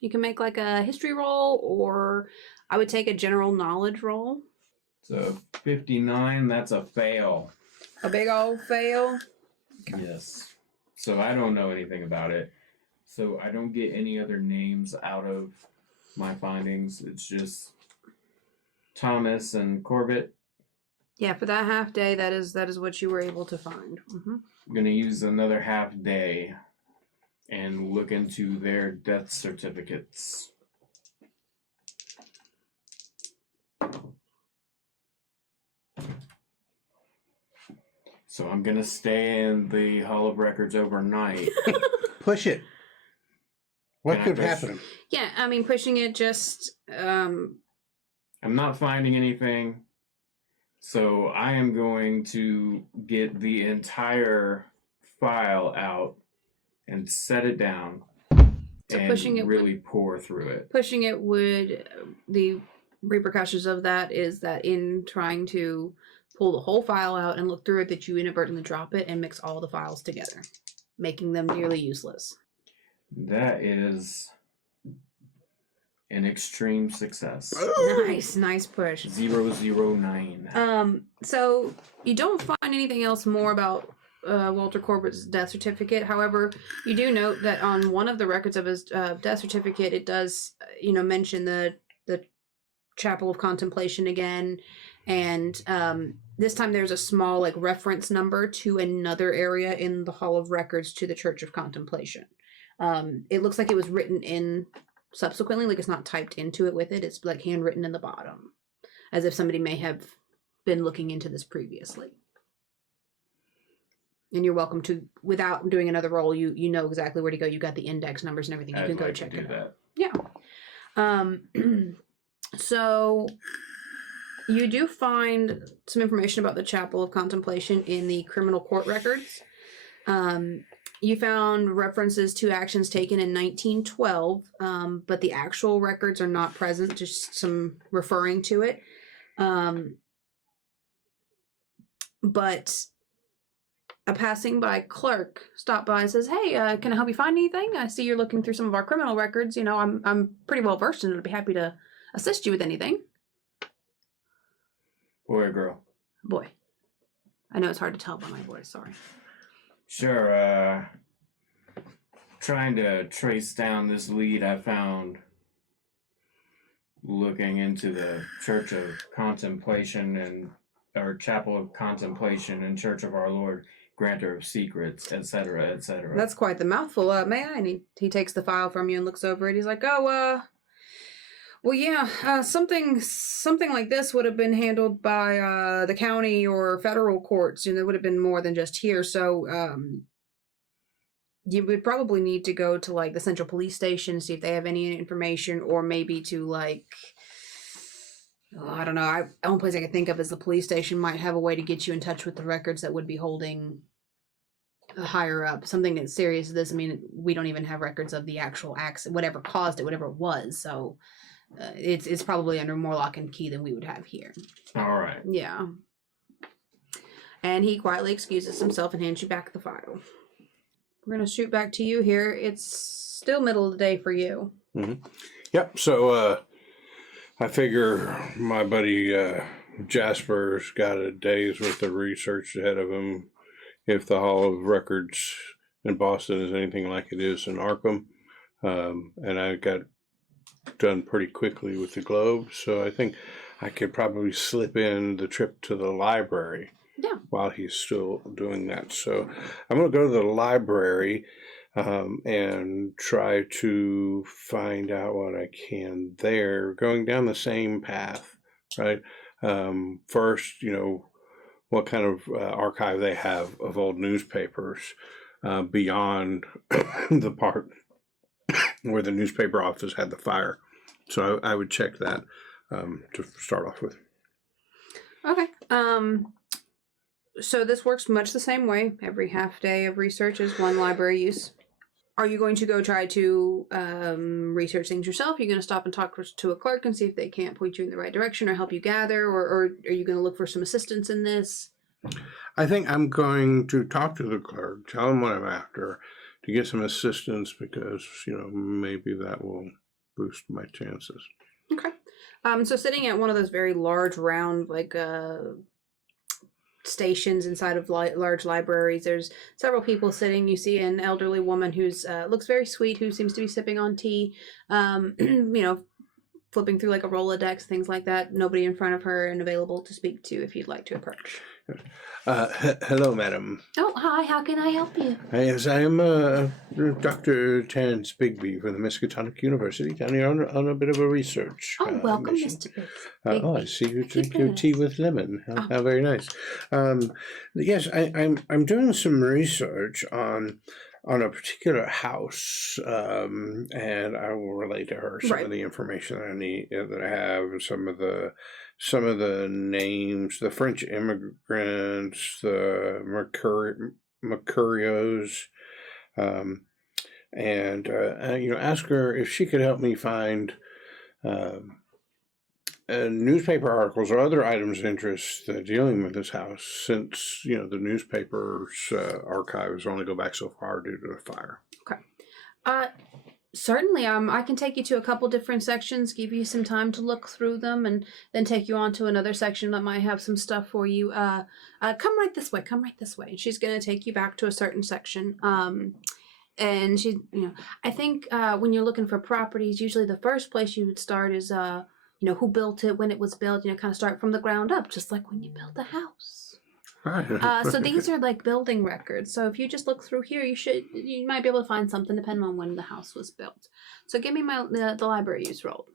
You can make like a history roll, or I would take a general knowledge roll. So 59, that's a fail. A big old fail? Okay. Yes. So I don't know anything about it. So I don't get any other names out of my findings. It's just Thomas and Corbett. Yeah, for that half day, that is what you were able to find. Mm-hmm. I'm going to use another half day and look into their death certificates. So I'm going to stay in the Hall of Records overnight. Push it. What Can I could push? happen? Yeah, I mean, pushing it just... I'm not finding anything. So I am going to get the entire file out and set it down So and pushing it really pour through it. Pushing it would... The repercussions of that is that in trying to pull the whole file out and look through it, that you inadvertently drop it and mix all the files together, making them nearly useless. That is an extreme success. Nice push. 009. So you don't find anything else more about Walter Corbett's death certificate. However, you do note that on one of the records of his death certificate, it does, mention the Chapel of Contemplation again, and this time there's a small reference number to another area in the Hall of Records to the Church of Contemplation. It looks like it was written in subsequently, it's not typed into it with it. It's handwritten in the bottom, as if somebody may have been looking into this previously. And you're welcome to, without doing another roll, you know exactly where to go. You got the index numbers and everything. You can go check it out. Yeah. So you do find some information about the Chapel of Contemplation in the criminal court records. You found references to actions taken in 1912, but the actual records are not present, just some referring to it. But a passing by clerk stopped by and says, "Hey, can I help you find anything? I see you're looking through some of our criminal records. I'm pretty well versed in it. I'd be happy to assist you with anything." Boy or girl? Boy. I know it's hard to tell by my voice, sorry. Sure, trying to trace down this lead I found looking into the Church of Contemplation or Chapel of Contemplation and Church of Our Lord, Granter of Secrets, etc., etc. That's quite the mouthful. May I? And he takes the file from you and looks over it. He's like, Well, yeah, something like this would have been handled by the county or federal courts, and it would have been more than just here. So you would probably need to go to like the central police station, see if they have any information, or maybe to like, I don't know. The only place I can think of is the police station might have a way to get you in touch with the records that would be holding higher up. Something as serious as this. I mean, we don't even have records of the actual accident, whatever caused it, whatever it was. So it's probably under more lock and key than we would have here. All right. Yeah. And he quietly excuses himself and hands you back the file. We're going to shoot back to you here. It's still middle of the day for you. Mm-hmm. Yep. So I figure my buddy Jasper's got a day's worth of research ahead of him if the Hall of Records in Boston is anything like it is in Arkham. And I got done pretty quickly with the Globe. So I think I could probably slip in the trip to the library. Yeah. While he's still doing that. So I'm going to go to the library and try to find out what I can there, going down the same path, right? First, what kind of archive they have of old newspapers beyond the part where the newspaper office had the fire. So I would check that to start off with. Okay. So this works much the same way. Every half day of research is one library use. Are you going to go try to research things yourself? Are you going to stop and talk to a clerk and see if they can't point you in the right direction or help you gather? Or are you going to look for some assistance in this? I think I'm going to talk to the clerk, tell him what I'm after, to get some assistance because, maybe that will boost my chances. Okay. So sitting at one of those very large, round, stations inside of large libraries, there's several people sitting. You see an elderly woman who's looks very sweet, who seems to be sipping on tea, flipping through like a Rolodex, things like that. Nobody in front of her and available to speak to if you'd like to approach. Hello, madam. Oh, hi. How can I help you? Yes, I am Dr. Terence Bigby from the Miskatonic University down here on a bit of a research Welcome, mission. Mr. Bigby. I see you drink your tea with lemon. How very nice. Yes, I'm doing some research on a particular house, and I will relate to her some of the information that I have, and some of the names, the French immigrants, the Mercurios, and ask her if she could help me find newspaper articles or other items of interest dealing with this house, since the newspaper's archives only go back so far due to the fire. Okay. Certainly. I can take you to a couple different sections, give you some time to look through them, and then take you on to another section that might have some stuff for you. Come right this way. Come right this way. And she's going to take you back to a certain section. And she, I think when you're looking for properties, usually the first place you would start is who built it, when it was built, kind of start from the ground up, just like when you build a house. Right. So these are like building records. So if you just look through here, you might be able to find something depending on when the house was built. So give me the library use roll.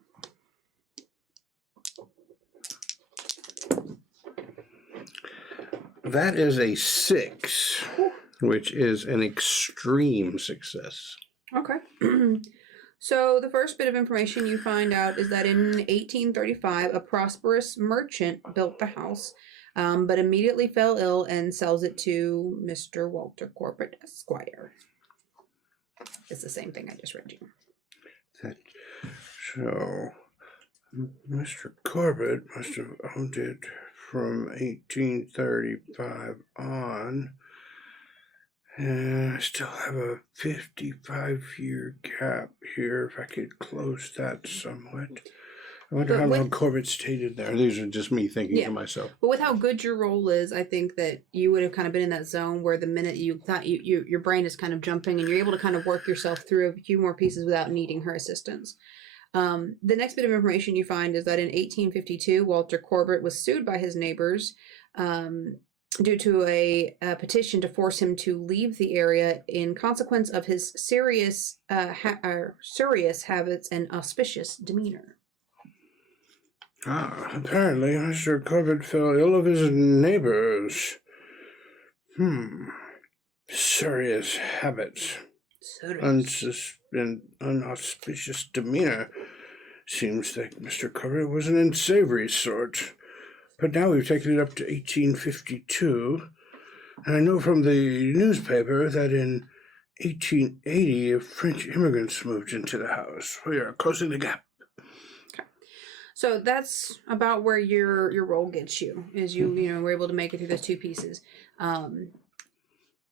That is a 6, which is an extreme success. Okay. So the first bit of information you find out is that in 1835, a prosperous merchant built the house, but immediately fell ill and sells it to Mr. Walter Corbett, Esquire. It's the same thing I just read you. So, Mr. Corbett must have owned it from 1835 on. And I still have a 55-year gap here, if I could close that somewhat. I wonder how long Corbett stayed in there. These are just me thinking to myself. But with how good your roll is, I think that you would have kind of been in that zone where the minute you thought your brain is kind of jumping and you're able to kind of work yourself through a few more pieces without needing her assistance. The next bit of information you find is that in 1852, Walter Corbett was sued by his neighbors due to a petition to force him to leave the area in consequence of his serious habits and auspicious demeanor. Apparently Mr. Corbett fell ill of his neighbors. Serious habits. Unauspicious demeanor. Seems like Mr. Corbett was an unsavory sort. But now we've taken it up to 1852. And I know from the newspaper that in 1880, French immigrants moved into the house. We are closing the gap. So that's about where your roll gets you, is you were able to make it through those two pieces.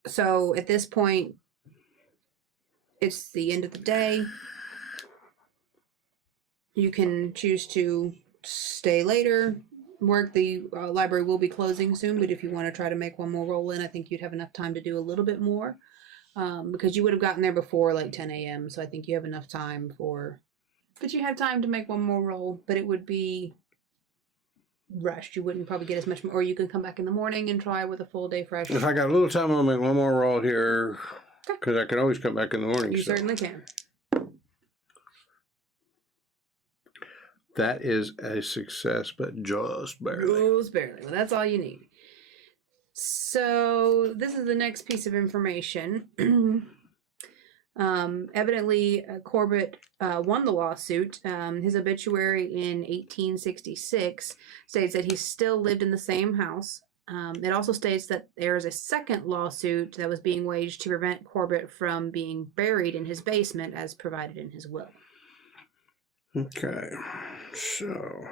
So at this point, it's the end of the day. You can choose to stay later, work. The library will be closing soon, but if you want to try to make one more roll in, I think you'd have enough time to do a little bit more, because you would have gotten there before like 10 a.m. So I think you have enough time for... But you have time to make one more roll, but it would be rushed. You wouldn't probably get as much more. Or you can come back in the morning and try with a full day fresh. If I got a little time, I'll make one more roll here, because I can always come back in the morning. You certainly can. That is a success, but just barely. Just barely. Well, that's all you need. So this is the next piece of information. Evidently, Corbett won the lawsuit. His obituary in 1866 states that he still lived in the same house. It also states that there is a second lawsuit that was being waged to prevent Corbett from being buried in his basement as provided in his will. Okay, so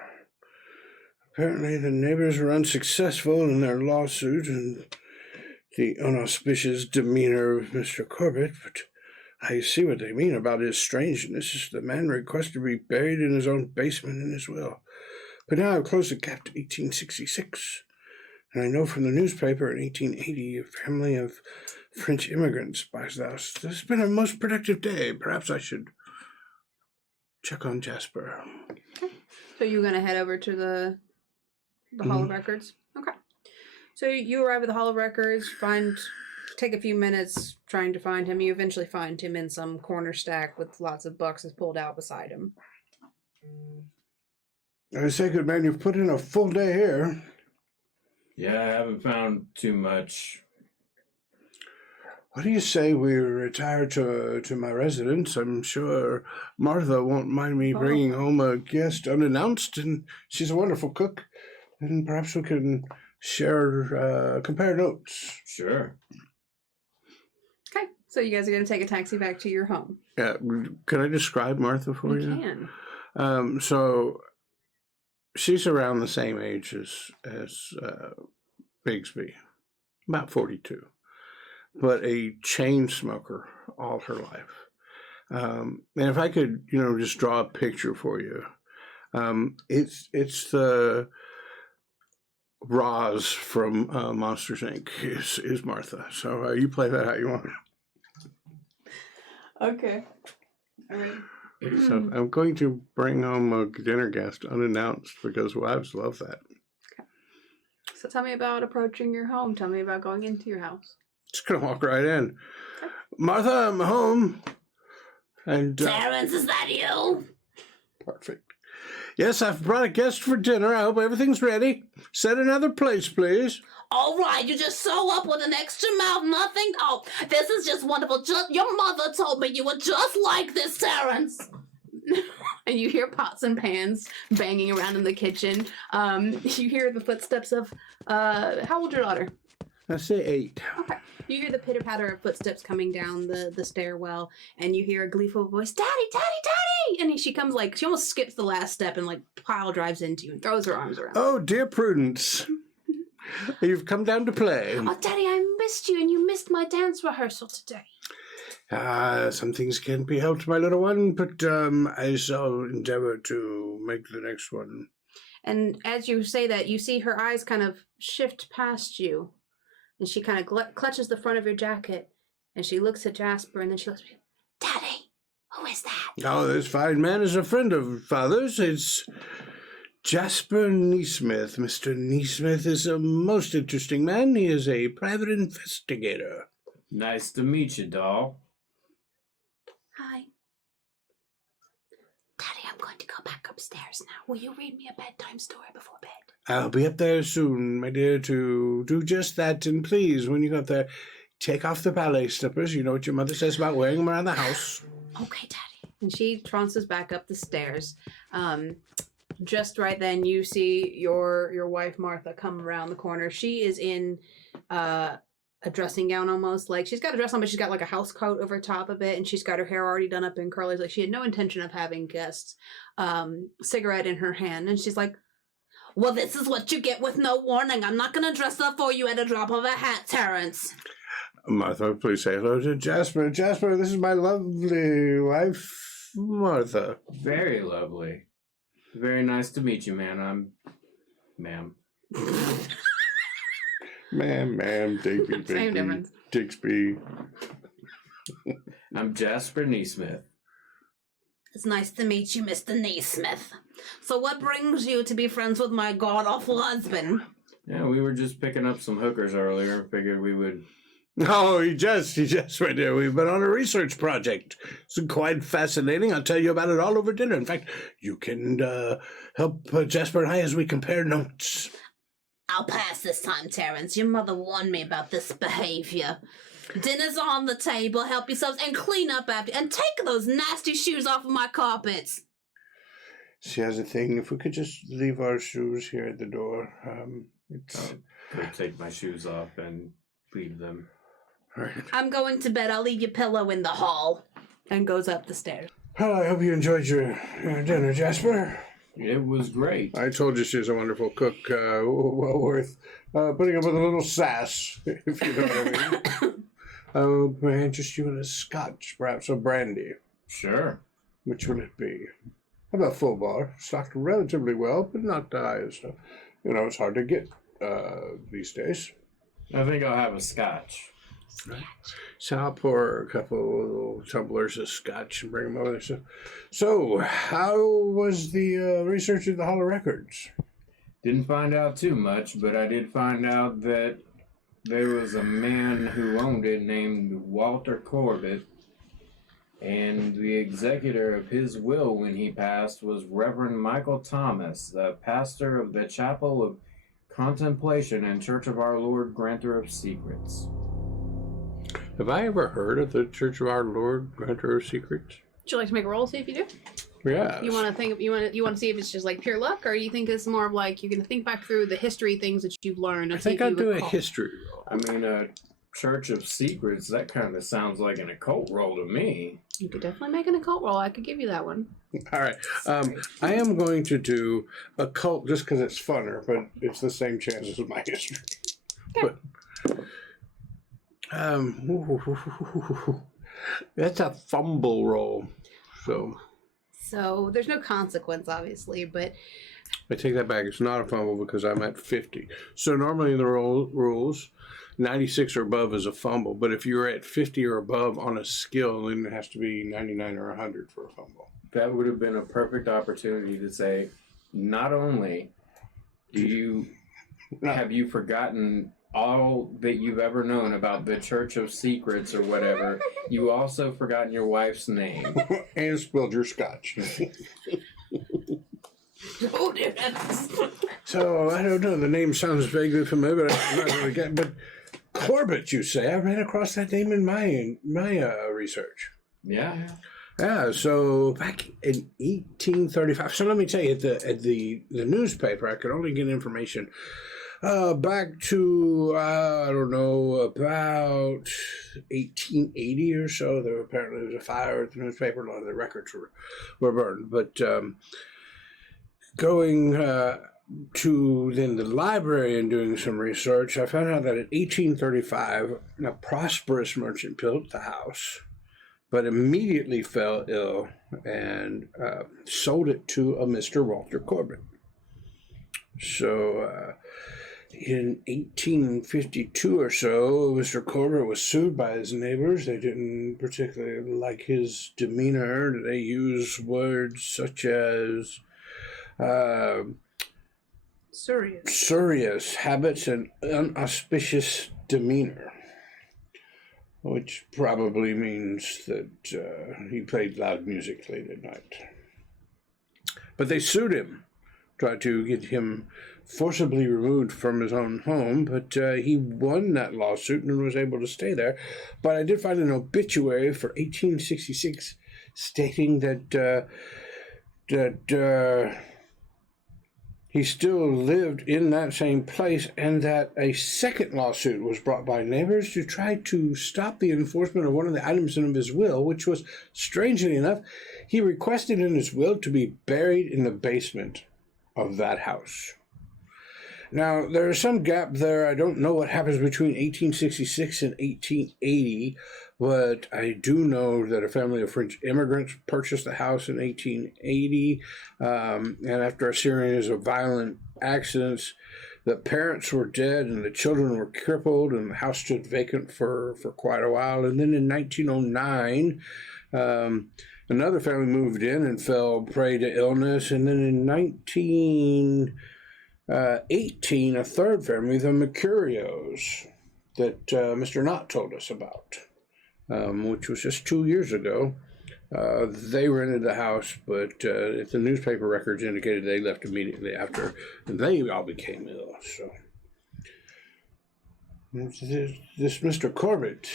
apparently the neighbors were unsuccessful in their lawsuit and the unauspicious demeanor of Mr. Corbett, but I see what they mean about his strangeness. The man requested to be buried in his own basement in his will. But now I've closed the gap to 1866. And I know from the newspaper in 1880 a family of French immigrants buys the house. This has been a most productive day. Perhaps I should check on Jasper. Okay. So you're going to head over to the Hall of Records? Okay. So you arrive at the Hall of Records, take a few minutes trying to find him. You eventually find him in some corner stack with lots of boxes pulled out beside him. I say, good man, you've put in a full day here. Yeah, I haven't found too much. What do you say we retire to my residence? I'm sure Martha won't mind me bringing home a guest unannounced, and she's a wonderful cook. And perhaps we can compare notes. Sure. Okay, so you guys are going to take a taxi back to your home. Yeah, can I describe Martha for you? You can. So she's around the same age as Bigsby, about 42. But a chain smoker all her life. And if I could, just draw a picture for you, it's the Roz from Monsters Inc. is Martha. So you play that how you want. Okay. All right. So I'm going to bring home a dinner guest unannounced because wives love that. Okay. So tell me about approaching your home. Tell me about going into your house. Just gonna walk right in. Okay. Martha, I'm home. And Terrence, is that you? Perfect. Yes, I've brought a guest for dinner. I hope everything's ready. Set another place, please. All right, you just show up with an extra mouth, nothing. Oh, this is just wonderful. Your mother told me you were just like this, Terrence. And you hear pots and pans banging around in the kitchen. You hear the footsteps of, how old's your daughter? I say 8. Okay. You hear the pitter-patter of footsteps coming down the stairwell, and you hear a gleeful voice, Daddy, Daddy, Daddy! And she comes she almost skips the last step and pile drives into you and throws her arms around. Oh, dear Prudence. You've come down to play. Oh, Daddy, I missed you, and you missed my dance rehearsal today. Some things can't be helped, my little one, but I shall endeavor to make the next one. And as you say that, you see her eyes kind of shift past you. And she kind of clutches the front of your jacket, and she looks at Jasper, and then she looks at you. Daddy, who is that? Oh, this fine man is a friend of Father's. It's Jasper Neesmith. Mr. Neesmith is a most interesting man. He is a private investigator. Nice to meet you, doll. Hi. Daddy, I'm going to go back upstairs now. Will you read me a bedtime story before bed? I'll be up there soon, my dear, to do just that. And please, when you go up there, take off the ballet slippers. You know what your mother says about wearing them around the house. Okay, Daddy. And she trounces back up the stairs. Just right then, you see your wife, Martha, come around the corner. She is in a dressing gown almost. Like, she's got a dress on, but she's got like a house coat over top of it, and she's got her hair already done up in curlers. Like, she had no intention of having guests. Cigarette in her hand, and she's like, well, this is what you get with no warning. I'm not going to dress up for you at a drop of a hat, Terrence. Martha, please say hello to Jasper. Jasper, this is my lovely wife, Martha. Very lovely. Very nice to meet you, man. Ma'am. Ma'am, Digby, Same difference. Dixby. I'm Jasper Neesmith. It's nice to meet you, Mr. Naismith. So what brings you to be friends with my god-awful husband? Yeah, we were just picking up some hookers earlier. Figured we would... Oh, he just right there. We've been on a research project. It's quite fascinating. I'll tell you about it all over dinner. In fact, you can help Jasper and I as we compare notes. I'll pass this time, Terrence. Your mother warned me about this behavior. Dinner's on the table. Help yourselves and clean up after. And take those nasty shoes off of my carpets. She has a thing. If we could just leave our shoes here at the door. I'll take my shoes off and leave them. All right. I'm going to bed. I'll leave your pillow in the hall. and goes up the stairs. Well, I hope you enjoyed your dinner, Jasper. It was great. I told you she's a wonderful cook. Well worth putting up with a little sass, if you know what I mean. May I interest you in a scotch, perhaps a brandy? Sure. Which will it be? How about full bar? Stocked relatively well, but not high as stuff. You know, it's hard to get these days. I think I'll have a scotch. Right. So I'll pour a couple little tumblers of scotch and bring them over there. So how was the research at the Hall of Records? Didn't find out too much, but I did find out that there was a man who owned it named Walter Corbett, and the executor of his will when he passed was Reverend Michael Thomas, the pastor of the Chapel of Contemplation and Church of Our Lord, Granter of Secrets. Have I ever heard of the Church of Our Lord, Granter of Secrets? Would you like to make a roll? See if you do. Yeah. You want to think? You want to see if it's just like pure luck, or you think it's more of like you're going to think back through the history things that you've learned? And I think I'll do a history roll. I mean, Church of Secrets, that kind of sounds like an occult roll to me. You could definitely make an occult roll. I could give you that one. All right. I am going to do occult just because it's funner, but it's the same chances as my history. Okay. But, that's a fumble roll. So there's no consequence, obviously, but I take that back. It's not a fumble because I'm at 50. So normally in the rules, 96 or above is a fumble. But if you're at 50 or above on a skill, then it has to be 99 or 100 for a fumble. That would have been a perfect opportunity to say, not only have you forgotten all that you've ever known about the Church of Secrets or whatever, you also forgotten your wife's name. And spilled your scotch. Oh, dear heavens. So, I don't know. The name sounds vaguely familiar, but I'm not really getting. But Corbett, you say? I ran across that name in my research. Yeah. Yeah, so back in 1835. So let me tell you, at the newspaper, I could only get information back to, I don't know, about 1880 or so. There apparently was a fire at the newspaper. A lot of the records were burned. But going to then the library and doing some research, I found out that in 1835, a prosperous merchant built the house, but immediately fell ill and sold it to a Mr. Walter Corbett. So in 1852 or so, Mr. Corbett was sued by his neighbors. They didn't particularly like his demeanor. They used words such as Surious habits and unauspicious demeanor, which probably means that he played loud music late at night. but they sued him, tried to get him forcibly removed from his own home, but he won that lawsuit and was able to stay there. But I did find an obituary for 1866 stating that he still lived in that same place, and that a second lawsuit was brought by neighbors to try to stop the enforcement of one of the items in his will, which was, strangely enough, he requested in his will to be buried in the basement of that house. Now, there is some gap there. I don't know what happens between 1866 and 1880, but I do know that a family of French immigrants purchased the house in 1880, and after a series of violent accidents, the parents were dead and the children were crippled, and the house stood vacant for quite a while. And then in 1909, another family moved in and fell prey to illness, and then in 1918, a third family, the Mercurios, that Mr. Knott told us about, which was just 2 years ago. They rented the house, but the newspaper records indicated they left immediately after, and they all became ill. So this Mr. Corbett,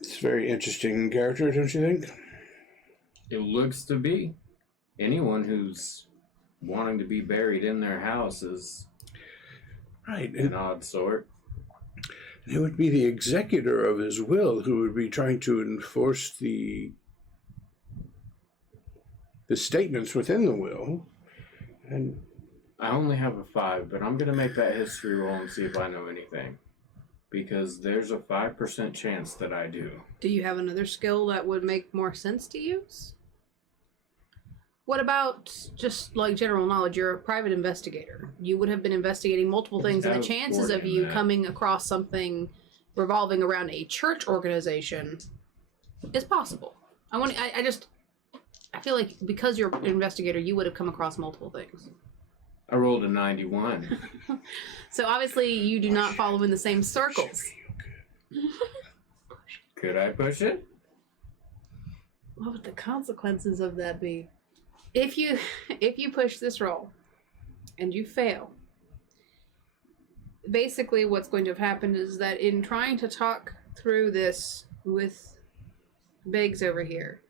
it's a very interesting character, don't you think? It looks to be. Anyone who's wanting to be buried in their house is right, an odd sort. It would be the executor of his will who would be trying to enforce the statements within the will. And I only have a 5, but I'm going to make that history roll and see if I know anything. Because there's a 5% chance that I do. Do you have another skill that would make more sense to use? What about just like general knowledge? You're a private investigator. You would have been investigating multiple things, and the chances of you coming across something revolving around a church organization is possible. I feel like because you're an investigator, you would have come across multiple things. I rolled a 91. So obviously you do not follow in the same circles. Could I push it? What would the consequences of that be? If you push this roll and you fail, basically what's going to have happened is that in trying to talk through this with Biggs over here,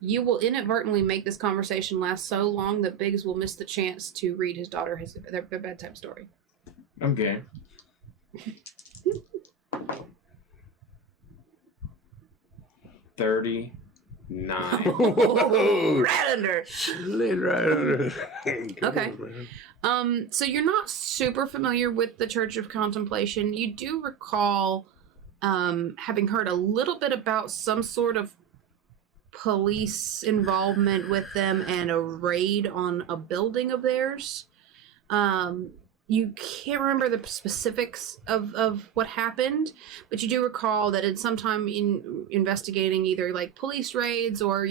you will inadvertently make this conversation last so long that Biggs will miss the chance to read his daughter their bedtime story. Okay. 39. Right under. Slid right under. Okay. So you're not super familiar with the Church of Contemplation. You do recall having heard a little bit about some sort of police involvement with them and a raid on a building of theirs. You can't remember the specifics of what happened, but you do recall that at some time in investigating either like police raids or,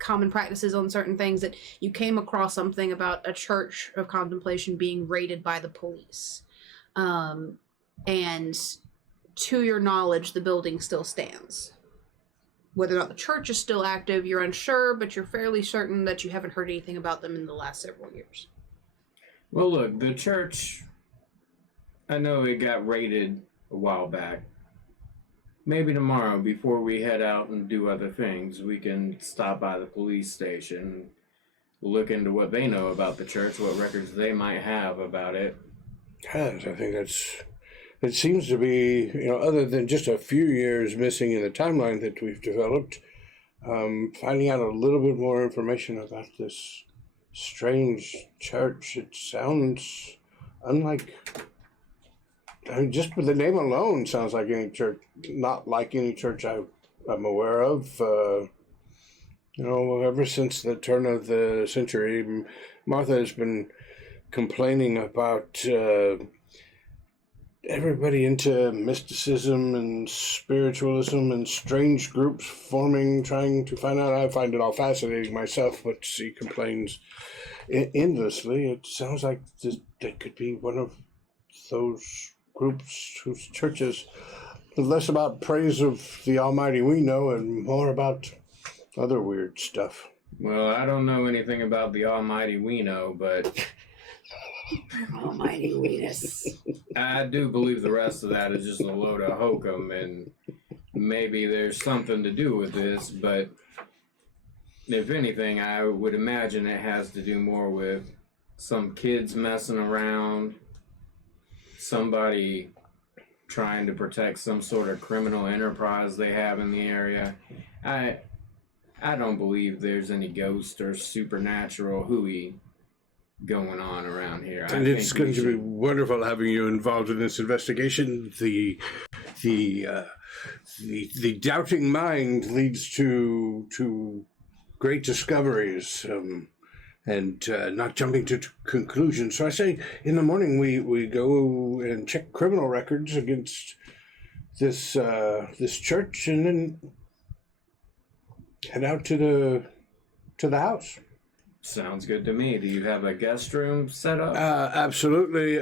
common practices on certain things, that you came across something about a Church of Contemplation being raided by the police. And to your knowledge, the building still stands. Whether or not the church is still active, you're unsure, but you're fairly certain that you haven't heard anything about them in the last several years. Well, look, the church, I know it got raided a while back. Maybe tomorrow, before we head out and do other things, we can stop by the police station, look into what they know about the church, what records they might have about it. Yes, I think it seems to be, other than just a few years missing in the timeline that we've developed, finding out a little bit more information about this strange church. It sounds unlike, just with the name alone, sounds like any church, not like any church I'm aware of. Ever since the turn of the century, Martha has been complaining about everybody into mysticism and spiritualism and strange groups forming, trying to find out. I find it all fascinating myself, but she complains endlessly. It sounds like that could be one of those groups whose churches are less about praise of the Almighty we know and more about other weird stuff. Well, I don't know anything about the almighty Weno, but Almighty weenus. I do believe the rest of that is just a load of hokum, and maybe there's something to do with this, but if anything, I would imagine it has to do more with some kids messing around, somebody trying to protect some sort of criminal enterprise they have in the area. I don't believe there's any ghost or supernatural hooey going on around here. And it's going to be wonderful having you involved in this investigation. The doubting mind leads to great discoveries, and not jumping to conclusions. So I say, in the morning we go and check criminal records against this church, and then head out to the house. Sounds good to me. Do you have a guest room set up? Absolutely.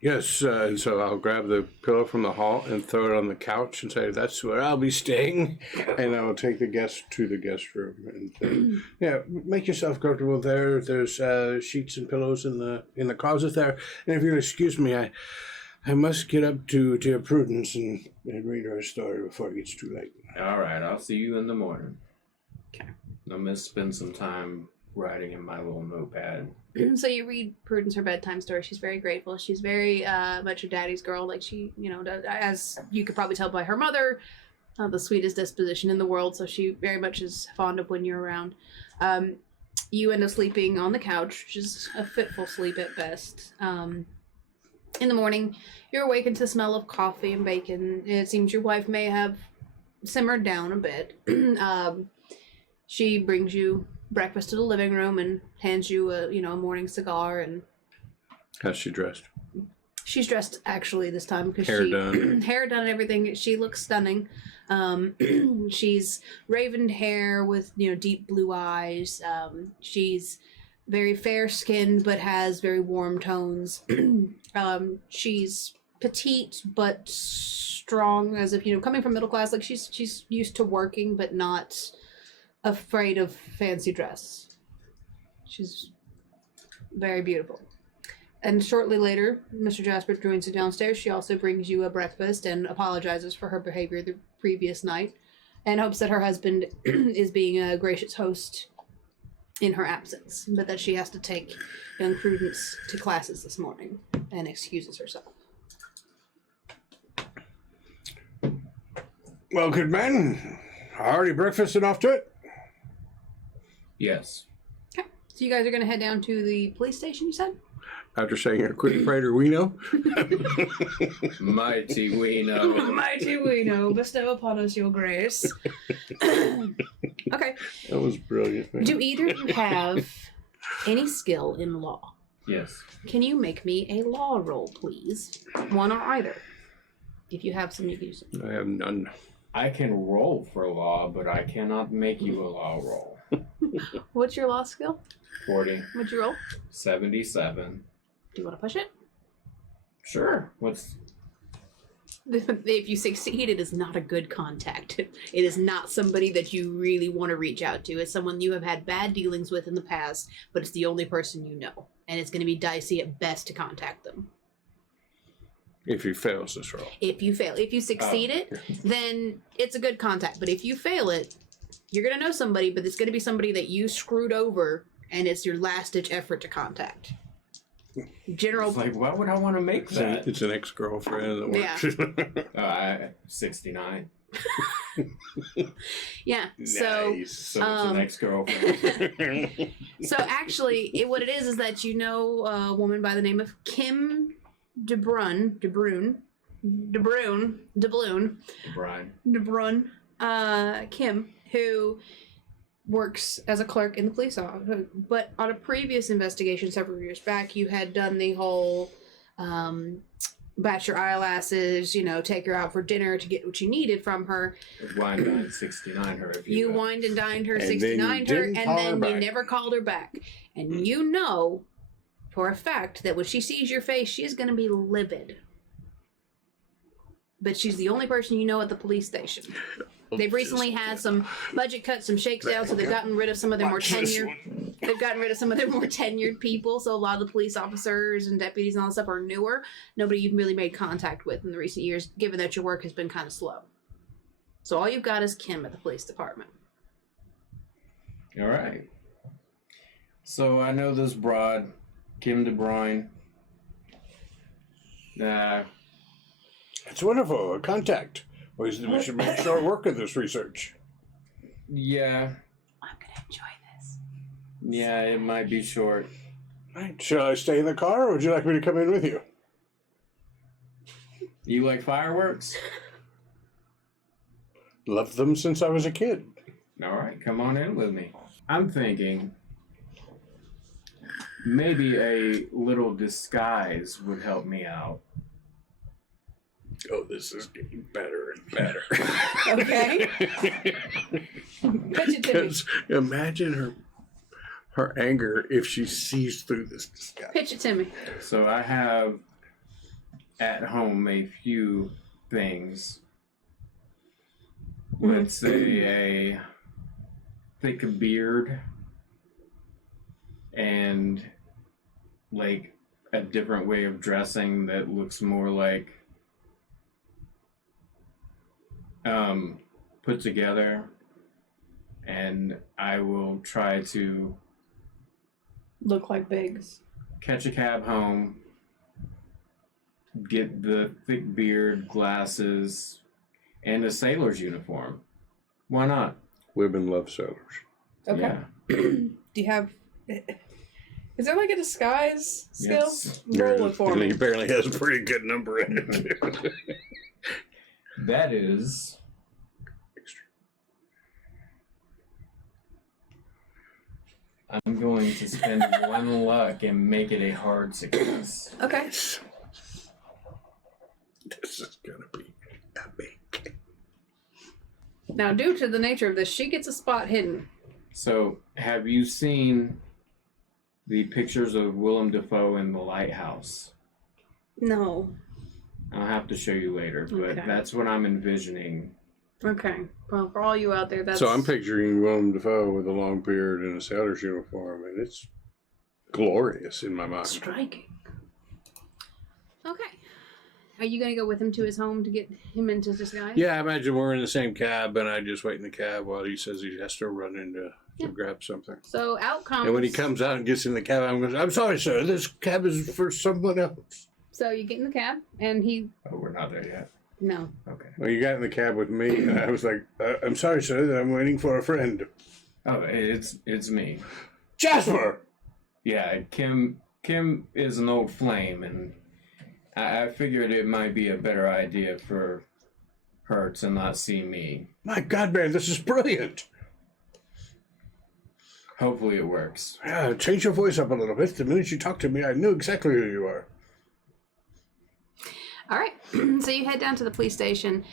Yes, and so I'll grab the pillow from the hall and throw it on the couch and say, that's where I'll be staying. And I will take the guest to the guest room. And yeah, make yourself comfortable there. There's sheets and pillows in the closet there. And if you'll excuse me, I must get up to dear Prudence and read her a story before it gets too late. All right, I'll see you in the morning. Okay. I'm going to spend some time writing in my little notepad. So you read Prudence her bedtime story. She's very grateful. She's very much a daddy's girl. Like she, as you could probably tell by her mother, the sweetest disposition in the world. So she very much is fond of when you're around. You end up sleeping on the couch, which is a fitful sleep at best. In the morning, you're awakened to the smell of coffee and bacon. It seems your wife may have simmered down a bit. She brings you breakfast to the living room and hands you a morning cigar. And how's she dressed? She's dressed actually this time because Hair done. Hair done and everything. She looks stunning. She's ravened hair with deep blue eyes. She's very fair skinned but has very warm tones. She's petite but strong, as if coming from middle class. Like she's used to working but not afraid of fancy dress. She's very beautiful. And shortly later, Mr. Jasper joins you downstairs. She also brings you a breakfast and apologizes for her behavior the previous night and hopes that her husband is being a gracious host in her absence, but that she has to take young Prudence to classes this morning and excuses herself. Well, good man. Already breakfasted off to it? Yes. Okay. So you guys are going to head down to the police station, you said? After saying a quick Prater Weno. Mighty Weno. Mighty Weno, bestow upon us your grace. Okay. That was brilliant, man. Do either of you have any skill in law? Yes. Can you make me a law roll, please? One or either. If you have some, you can use them. I have none. I can roll for law, but I cannot make you a law roll. What's your law skill? 40. What'd you roll? 77. Do you want to push it? Sure. What's... If you succeed, it is not a good contact. It is not somebody that you really want to reach out to. It's someone you have had bad dealings with in the past, but it's the only person you know. And it's going to be dicey at best to contact them. If he fails this roll. If you fail. If you succeed it, then it's a good contact. But if you fail it, you're going to know somebody, but it's going to be somebody that you screwed over, and it's your last-ditch effort to contact. General... It's like, why would I want to make that? It's an ex-girlfriend that works. 69. Yeah, so... Nice. So it's an ex-girlfriend. So actually, what it is that you know a woman by the name of Kim DeBrun, Kim, who works as a clerk in the police office. But on a previous investigation several years back, you had done the whole bat your eyelashes, take her out for dinner to get what you needed from her. Wine dined 69 her. You wined and dined her, And 69 her, and then you back. never called her back. And you know for a fact that when she sees your face, she is going to be livid. But she's the only person you know at the police station. They've recently had some budget cuts, some shakes down, so they've gotten rid of some of their more tenured. They've gotten rid of some of their more tenured people. So a lot of the police officers and deputies and all that stuff are newer. Nobody you've really made contact with in the recent years, given that your work has been kind of slow. So all you've got is Kim at the police department. All right. So I know this broad, Kim De Bruyne. It's wonderful. A contact. We should make short work of this research. Yeah. I'm going to enjoy this. Yeah, it might be short. Right. Shall I stay in the car, or would you like me to come in with you? You like fireworks? Loved them since I was a kid. All right, come on in with me. I'm thinking maybe a little disguise would help me out. Oh, this is getting better and better. Okay. Pitch it to me. Imagine her anger if she sees through this disguise. Pitch it to me. So I have at home a few things. Let's say a thick beard and like a different way of dressing that looks more like put together, and I will try to Look like Biggs. catch a cab home, get the thick beard, glasses, and a sailor's uniform. Why not? Women love sailors. Okay. Yeah. Do you have... Is there like a disguise skill? Yes. Roll it for He me. apparently has a pretty good number in it. That is... I'm going to spend one luck and make it a hard success. Okay. This is going to be epic. Now, due to the nature of this, she gets a spot hidden. So, have you seen the pictures of Willem Dafoe in The Lighthouse? No. I'll have to show you later, but Okay. that's what I'm envisioning. Okay. Well, for all you out there, that's... So I'm picturing Willem Dafoe with a long beard and a sailor's uniform, and it's glorious in my mind. striking. Okay. Are you going to go with him to his home to get him into disguise? Yeah, I imagine we're in the same cab, and I just wait in the cab while he says he has to run in to grab something. So out comes... And when he comes out and gets in the cab, I'm going, I'm sorry, sir, this cab is for someone else. So you get in the cab, and he... Oh, we're not there yet. No. Okay. Well, you got in the cab with me, and I was like, I'm sorry, sir, that I'm waiting for a friend. Oh, it's me. Jasper! Yeah, Kim is an old flame, and I figured it might be a better idea for her to not see me. My God, man, this is brilliant. Hopefully it works. Yeah, change your voice up a little bit. The minute you talk to me, I knew exactly who you are. All right. So you head down to the police station.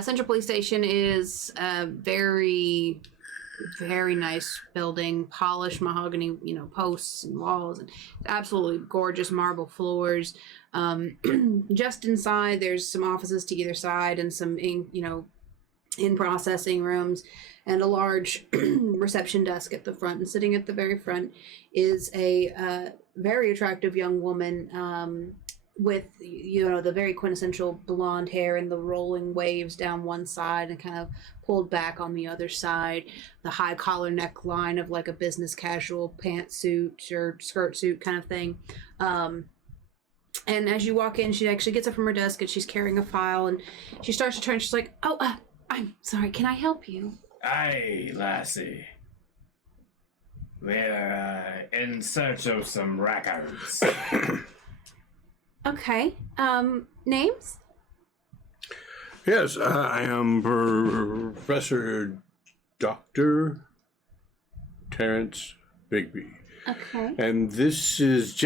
Central Police Station is a very, very nice building. Polished mahogany, posts and walls, and absolutely gorgeous marble floors. Just inside, there's some offices to either side and some, in processing rooms, and a large reception desk at the front. And sitting at the very front is a very attractive young woman. With the very quintessential blonde hair and the rolling waves down one side and kind of pulled back on the other side, the high collar neckline of like a business casual pantsuit or skirt suit kind of thing. And as you walk in, she actually gets up from her desk and she's carrying a file, and she starts to turn. She's like, I'm sorry, can I help you? Aye, lassie. We're in search of some records. Okay. Names? Yes, I am Professor Dr. Terrence Bigby. Okay. And this is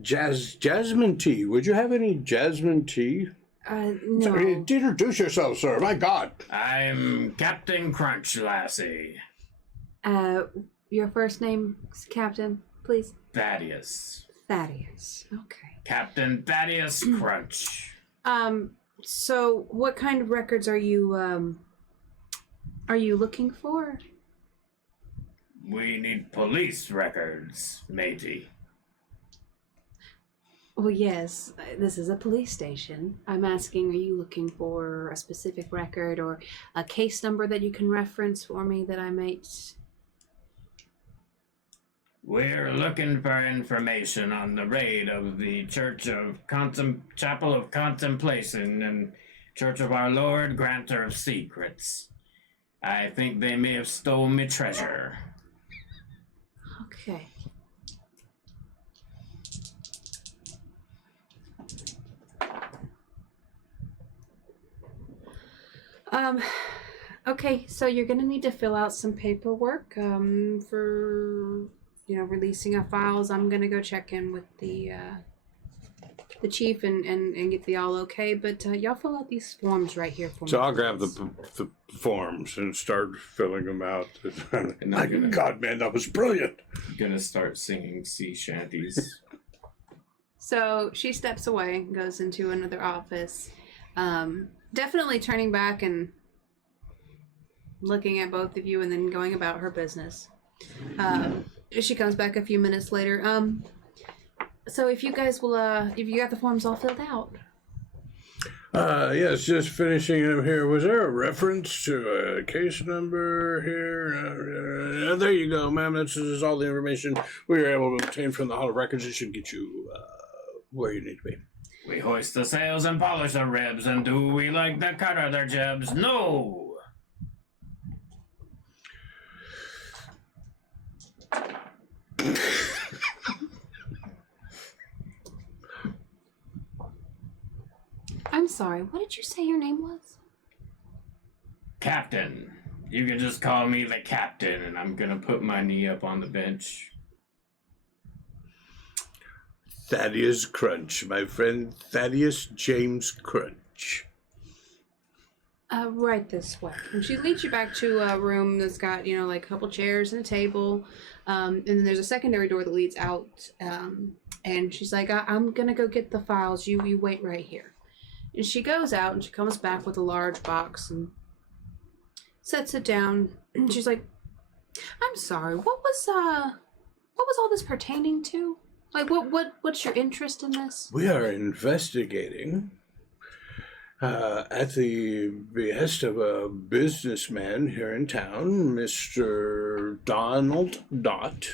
jasmine tea. Would you have any jasmine tea? No. Sorry, introduce yourself, sir. My God. I'm Captain Crunch, lassie. Your first name, Captain, please? Thaddeus. Thaddeus. Okay. Captain Thaddeus Crunch. So what kind of records are you are you looking for? We need police records, matey. Well, yes, this is a police station. I'm asking, are you looking for a specific record or a case number that you can reference for me that I might... We're looking for information on the raid of the Church of Chapel of Contemplation and Church of Our Lord, Granter of Secrets. I think they may have stolen me treasure. Okay. Okay, so you're gonna need to fill out some paperwork, for, releasing of files. I'm gonna go check in with the chief and get the all okay, but y'all fill out these forms right here for me. So I'll grab the forms and start filling them out. My God, man, that was brilliant. Gonna start singing sea shanties. So she steps away and goes into another office, definitely turning back and looking at both of you and then going about her business. She comes back a few minutes later. So if you guys will, if you got the forms all filled out. Yes, just finishing them here. Was there a reference to a case number here? There you go, ma'am. This is all the information we were able to obtain from the Hall of Records. It should get you where you need to be. We hoist the sails and polish the ribs, and do we like the cut of their jibs? No! I'm sorry, what did you say your name was? Captain. You can just call me the captain, and I'm gonna put my knee up on the bench. Thaddeus Crunch, my friend Thaddeus James Crunch. Right this way. And she leads you back to a room that's got, like a couple chairs and a table. And then there's a secondary door that leads out. And she's like, I'm gonna go get the files. You wait right here. And she goes out and she comes back with a large box and sets it down. And she's like, I'm sorry, what was all this pertaining to? Like, what's your interest in this? We are investigating at the behest of a businessman here in town, Mr. Donald Dot,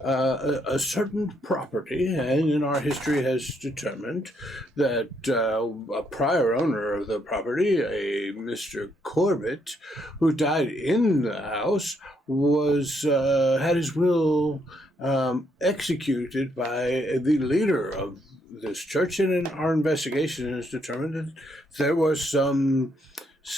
a certain property, and in our history has determined that a prior owner of the property, a Mr. Corbett, who died in the house, was had his will executed by the leader of this church, and in our investigation has determined that there was some,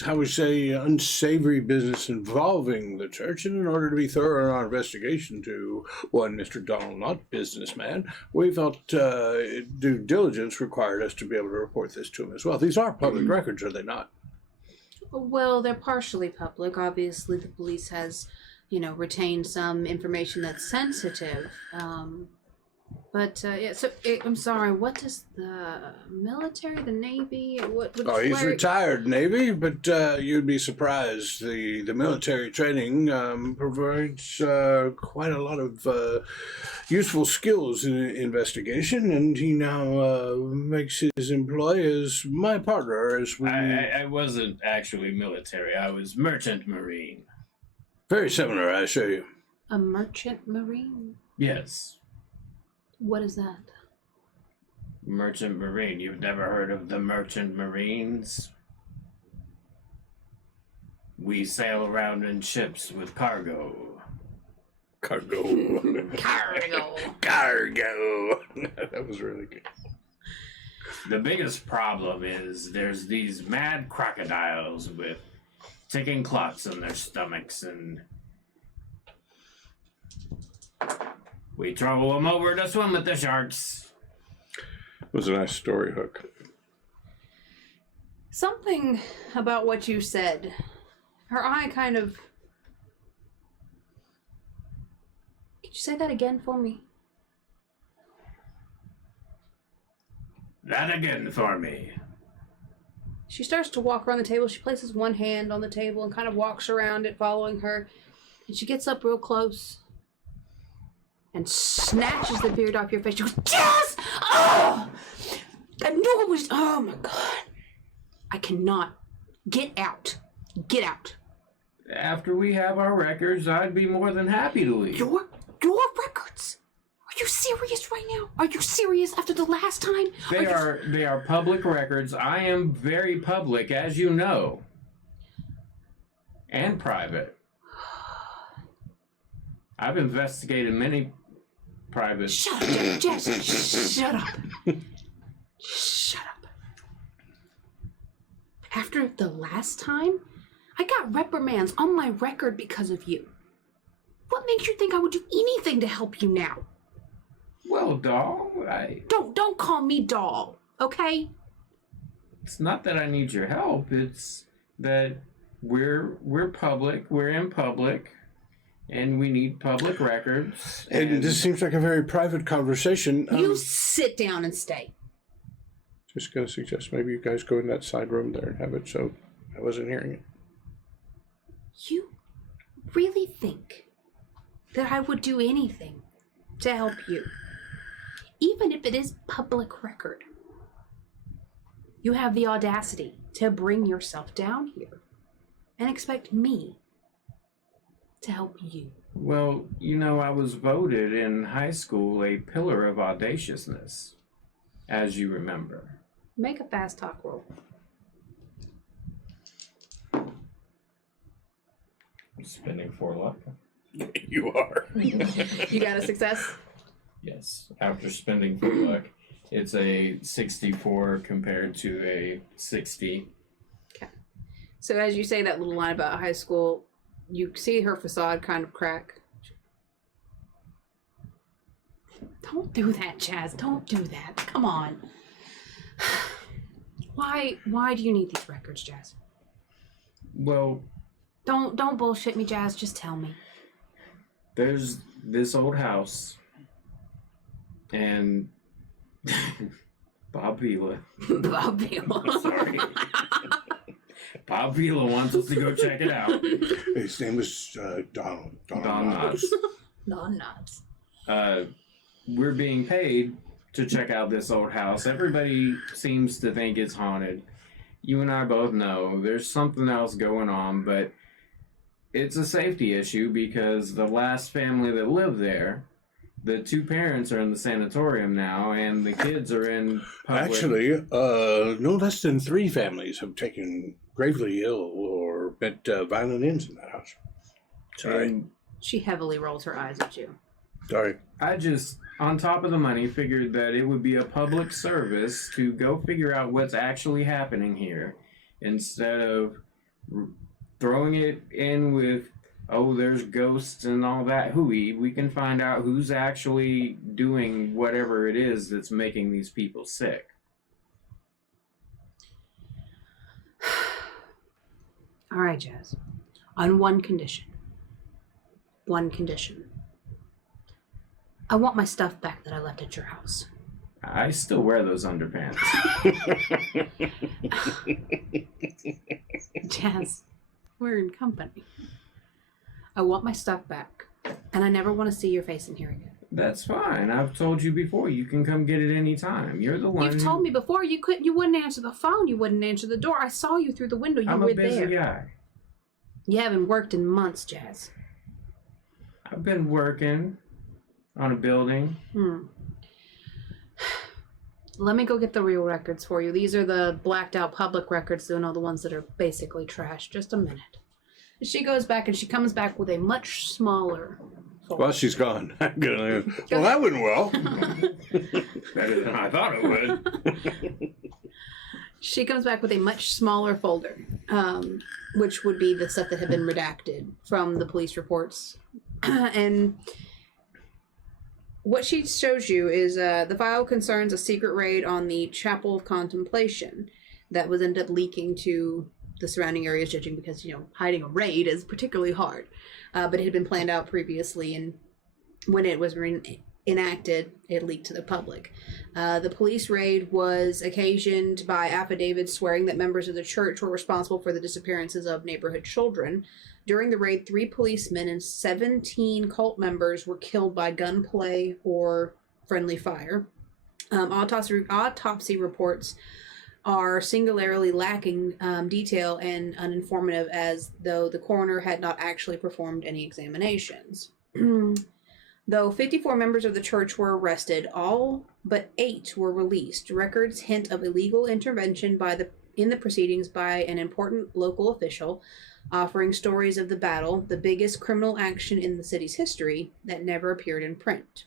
how we say, unsavory business involving the church, and in order to be thorough in our investigation to one Mr. Donald Knott, businessman, we felt due diligence required us to be able to report this to him as well. These are public records, are they not? Well, they're partially public. Obviously, the police has, retained some information that's sensitive. Yeah, so I'm sorry, what does the military, the Navy, He's retired Navy, but you'd be surprised. The military training provides quite a lot of useful skills in investigation, and he now makes his employ as my partner. As we, I wasn't actually military. I was merchant marine. Very similar, I assure you. A merchant marine? Yes. What is that? Merchant marine. You've never heard of the merchant marines? We sail around in ships with cargo. Cargo. That was really good. The biggest problem is there's these mad crocodiles with ticking clocks in their stomachs, and we throw them over to swim with the sharks. It was a nice story hook. Something about what you said. Her eye kind of... Could you say that again for me? That again for me. She starts to walk around the table. She places one hand on the table and kind of walks around it, following her. And she gets up real close and snatches the beard off your face. She goes, Jazz! Oh! I knew it was... Oh, my God. I cannot. Get out. Get out. After we have our records, I'd be more than happy to leave. Your records? Are you serious right now? Are you serious after the last time? They are public records. I am very public, as you know. And private. I've investigated many private... Shut up, Jess. Shut up. Shut up. After the last time, I got reprimands on my record because of you. What makes you think I would do anything to help you now? Well, doll, Don't call me doll, okay? It's not that I need your help. It's that we're public. We're in public, and we need public records. And this seems like a very private conversation. You sit down and stay. Just going to suggest maybe you guys go in that side room there and have it so I wasn't hearing it. You really think that I would do anything to help you? Even if it is public record. You have the audacity to bring yourself down here and expect me to help you. Well, you know, I was voted in high school a pillar of audaciousness, as you remember. Make a fast talk roll. Spending 4 luck. You are. You got a success? Yes. After spending 4 luck, it's a 64 compared to a 60. Okay. So as you say that little line about high school, you see her facade kind of crack. Don't do that, Chaz. Don't do that. Come on. Why do you need these records, Jazz? Well, Don't bullshit me, Jazz. Just tell me. there's this old house, and Bob Vila. Bob Vila. Sorry. Bob Vila wants us to go check it out. His name was Don Knotts. Don Knotts. We're being paid to check out this old house. Everybody seems to think it's haunted. You and I both know there's something else going on, but it's a safety issue because the last family that lived there, the 2 parents are in the sanatorium now, and the kids are in public. Actually, no less than 3 families have taken gravely ill or met violent ends in that house. Sorry. And She heavily rolls her eyes at you. Sorry. I just, on top of the money, figured that it would be a public service to go figure out what's actually happening here instead of throwing it in with, oh, there's ghosts and all that hooey. We can find out who's actually doing whatever it is that's making these people sick. All right, Jazz. On one condition. One condition. I want my stuff back that I left at your house. I still wear those underpants. Jazz, we're in company. I want my stuff back, and I never want to see your face in here again. That's fine. I've told you before. You can come get it anytime. You're the one. You've told me before you wouldn't answer the phone. You wouldn't answer the door. I saw you through the window. You I'm were a busy there. guy. You haven't worked in months, Jazz. I've been working on a building. Let me go get the real records for you. These are the blacked out public records, the ones that are basically trash. Just a minute. She goes back and she comes back with a much smaller folder. Well, she's gone. I'm gonna. Well, that went well. Better than I thought it would. She comes back with a much smaller folder, which would be the stuff that had been redacted from the police reports. And what she shows you is the file concerns a secret raid on the Chapel of Contemplation that was ended up leaking to the surrounding areas, judging because, hiding a raid is particularly hard. But it had been planned out previously, and when it was enacted, it leaked to the public. The police raid was occasioned by affidavits swearing that members of the church were responsible for the disappearances of neighborhood children. During the raid, 3 policemen and 17 cult members were killed by gunplay or friendly fire. Autopsy reports are singularly lacking detail and uninformative, as though the coroner had not actually performed any examinations. Though 54 members of the church were arrested, all but 8 were released. Records hint of illegal intervention in the proceedings by an important local official, offering stories of the battle, the biggest criminal action in the city's history, that never appeared in print.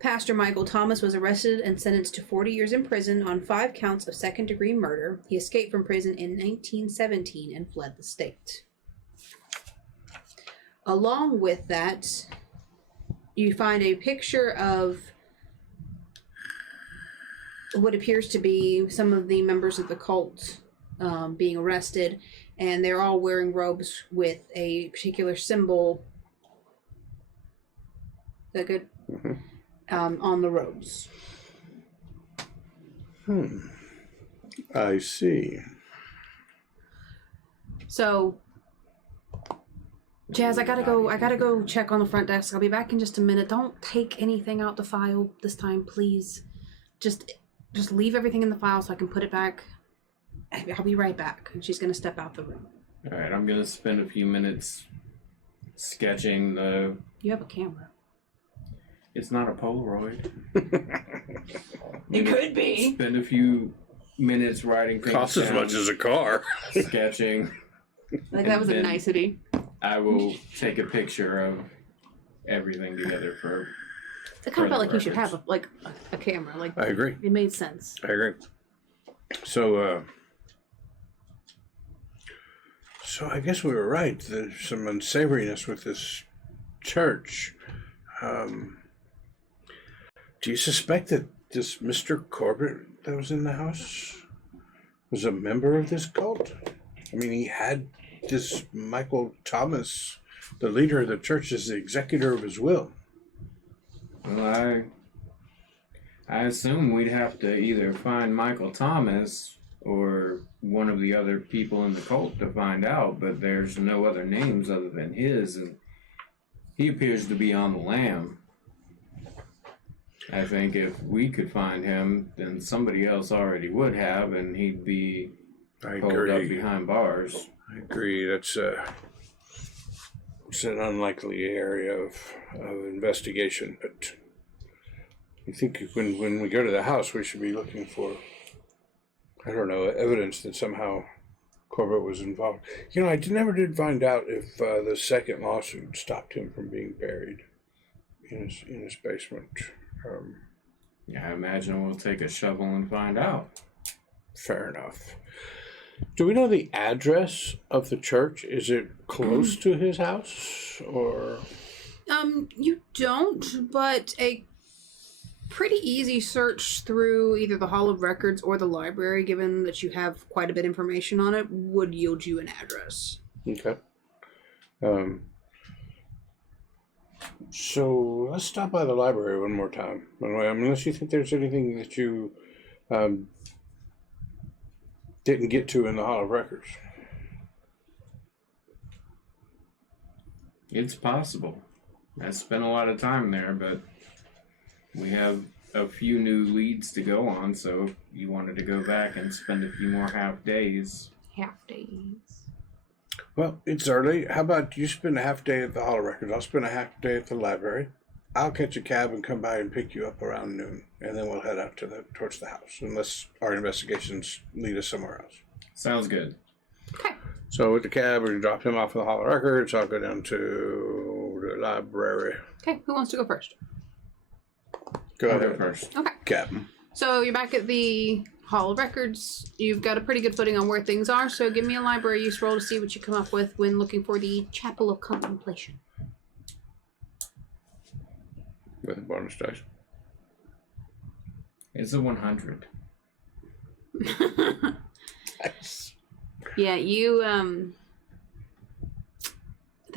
Pastor Michael Thomas was arrested and sentenced to 40 years in prison on 5 counts of second-degree murder. He escaped from prison in 1917 and fled the state. Along with that, you find a picture of what appears to be some of the members of the cult being arrested, and they're all wearing robes with a particular symbol. Is that good? Mm-hmm. On the robes. I see. So, Jazz, I gotta go check on the front desk. I'll be back in just a minute. Don't take anything out the file this time, please. Just leave everything in the file so I can put it back. I'll be right back. And she's gonna step out the room. All right, I'm gonna spend a few minutes sketching the. You have a camera. It's not a Polaroid. It could be. Spend a few minutes writing things Costs as down, much as a car. sketching. Like that was a then nicety. I will take a picture of everything together for. It kind of felt like you should reference. have a camera. Like I agree. it made sense. I agree. So I guess we were right. There's some unsavoriness with this church. Do you suspect that this Mr. Corbett that was in the house was a member of this cult? I mean, he had this Michael Thomas, the leader of the church, as the executor of his will. Well, I assume we'd have to either find Michael Thomas or one of the other people in the cult to find out, but there's no other names other than his, and he appears to be on the lam. I think if we could find him, then somebody else already would have, and he'd be I holed up agree. behind bars. I agree. It's an unlikely area of investigation, but I think when we go to the house, we should be looking for, I don't know, evidence that somehow Corbett was involved. You know, I never did find out if the second lawsuit stopped him from being buried in his basement. Yeah, I imagine we'll take a shovel and find out. Fair enough. Do we know the address of the church? Is it close to his house, or? You don't, but a pretty easy search through either the Hall of Records or the library, given that you have quite a bit of information on it, would yield you an address. Okay. So let's stop by the library one more time. Unless you think there's anything that you didn't get to in the Hall of Records. It's possible. I spent a lot of time there, but we have a few new leads to go on, so if you wanted to go back and spend a few more half days. Half days. Well, it's early. How about you spend a half day at the Hall of Records? I'll spend a half day at the library. I'll catch a cab and come by and pick you up around noon, and then we'll head out towards the house, unless our investigations lead us somewhere else. Sounds good. Okay. So with the cab, we drop him off at the Hall of Records. I'll go down to the library. Okay, who wants to go first? Go I'll ahead. go first. Okay. Captain. So you're back at the Hall of Records. You've got a pretty good footing on where things are, so give me a library use roll to see what you come up with when looking for the Chapel of Contemplation. With a bonus dice. It's a 100. Yeah, you,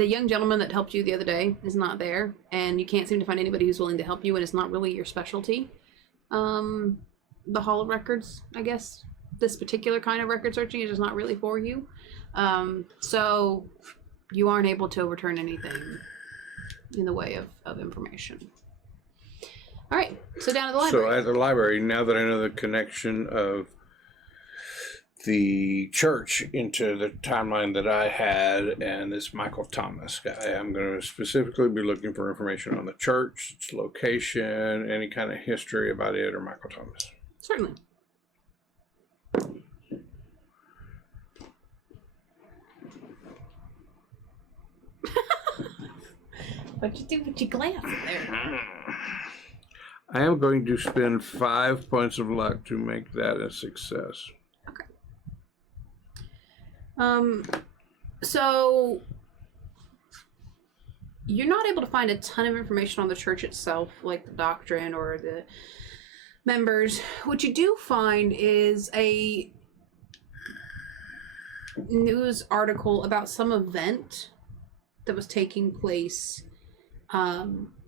the young gentleman that helped you the other day is not there, and you can't seem to find anybody who's willing to help you, and it's not really your specialty. The Hall of Records, I guess, this particular kind of record searching is just not really for you. So you aren't able to overturn anything in the way of information. All right, so down to the library. So at the library, now that I know the connection of the church into the timeline that I had and this Michael Thomas guy, I'm going to specifically be looking for information on the church, its location, any kind of history about it, or Michael Thomas. Certainly. What'd you do with your glass there? I am going to spend 5 points of luck to make that a success. Okay. So you're not able to find a ton of information on the church itself, like the doctrine or the members. What you do find is a news article about some event that was taking place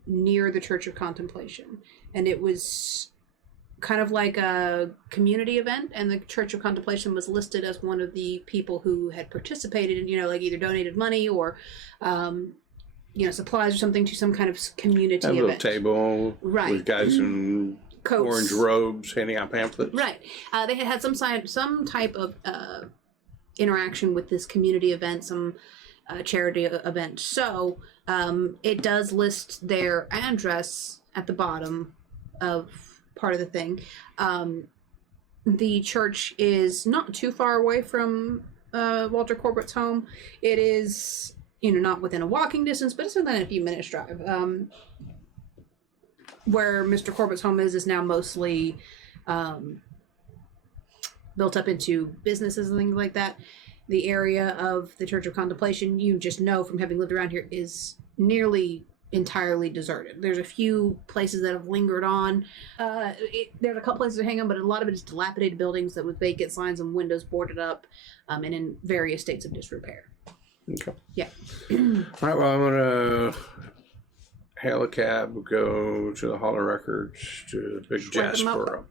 near the Church of Contemplation. And it was kind of like a community event, and the Church of Contemplation was listed as one of the people who had participated in, like either donated money or, supplies or something to some kind of community event. A little table right. with guys in coats. Orange robes handing out pamphlets. Right. They had some type of interaction with this community event, some charity event. So it does list their address at the bottom of part of the thing. The church is not too far away from Walter Corbett's home. It is, not within a walking distance, but it's within a few minutes drive. Where Mr. Corbett's home is now mostly built up into businesses and things like that. The area of the Church of Contemplation, you just know from having lived around here, is nearly entirely deserted. There's a few places that have lingered on. There's a couple places to hang on, but a lot of it is dilapidated buildings that with vacant signs and windows boarded up and in various states of disrepair. Okay. Yeah. All right, well, I'm going to hail a cab, go to the Hall of Records, to the big Swipe 'em up. Jasper.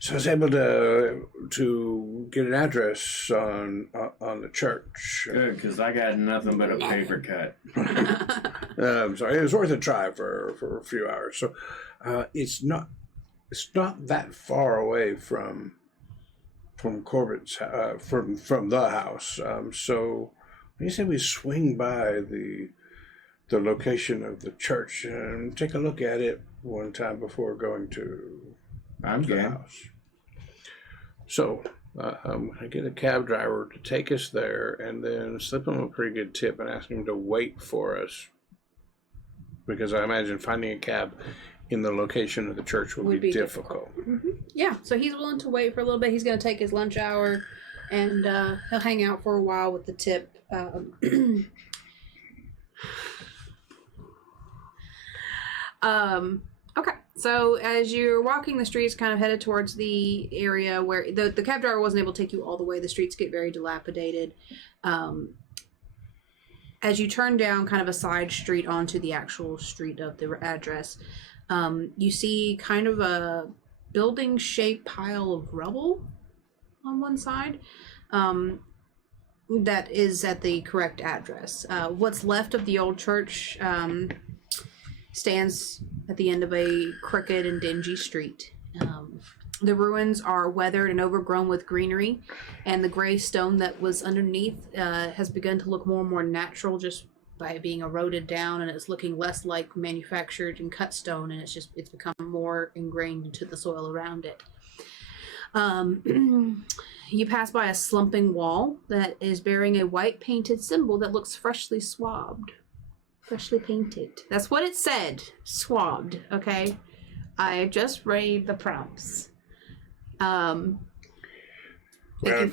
So I was able to get an address on the church. Good, because I got nothing but a paper cut. Sorry, it was worth a try for a few hours. So it's not that far away from Corbett's from the house. So when you say we swing by the location of the church and take a look at it one time before going to I'm the game. house. So I'm going to get a cab driver to take us there and then slip him a pretty good tip and ask him to wait for us. Because I imagine finding a cab in the location of the church would be difficult. Mm-hmm. Yeah, so he's willing to wait for a little bit. He's going to take his lunch hour and he'll hang out for a while with the tip. Okay, so as you're walking the streets, kind of headed towards the area where the cab driver wasn't able to take you all the way. The streets get very dilapidated. As you turn down kind of a side street onto the actual street of the address, you see kind of a building-shaped pile of rubble on one side. That is at the correct address. What's left of the old church stands at the end of a crooked and dingy street. The ruins are weathered and overgrown with greenery, and the gray stone that was underneath has begun to look more and more natural just by being eroded down, and it's looking less like manufactured and cut stone, and it's become more ingrained into the soil around it. You pass by a slumping wall that is bearing a white painted symbol that looks freshly swabbed. Freshly painted. That's what it said. Swabbed, okay? I just read the prompts. Well,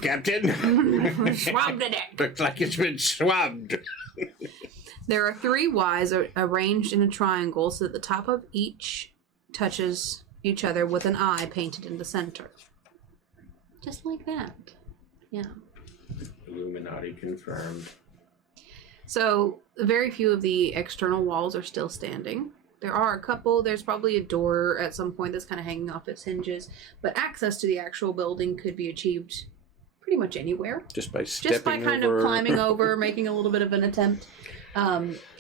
Captain. Swabbed it. Looks like it's been swabbed. There are 3 Ys arranged in a triangle so that the top of each touches each other with an eye painted in the center. Just like that. Yeah. Illuminati confirmed. So very few of the external walls are still standing. There are a couple. There's probably a door at some point that's kind of hanging off its hinges, but access to the actual building could be achieved pretty much anywhere. Just by stepping Just by kind over. of climbing over, making a little bit of an attempt.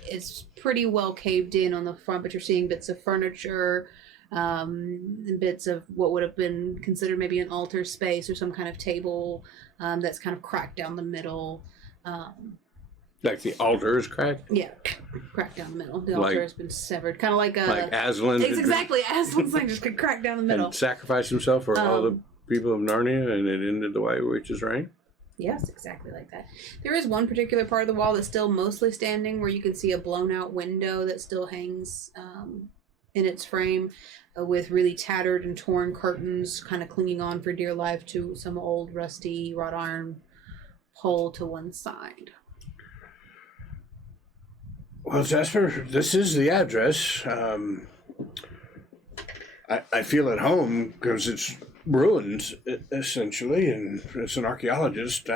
It's pretty well caved in on the front, but you're seeing bits of furniture, and bits of what would have been considered maybe an altar space or some kind of table that's kind of cracked down the middle. Like the altar is cracked? Yeah, cracked down the middle. The Like- altar has been severed. Kind of like a... Like Aslan It's exactly. Aslan's like just cracked down the middle. and sacrificed himself for all the people of Narnia, and it ended the White Witch's reign? Yes, exactly like that. There is one particular part of the wall that's still mostly standing, where you can see a blown out window that still hangs in its frame, with really tattered and torn curtains kind of clinging on for dear life to some old rusty wrought iron pole to one side. Well, Jasper, this is the address. I feel at home because it's ruined, essentially, and as an archaeologist,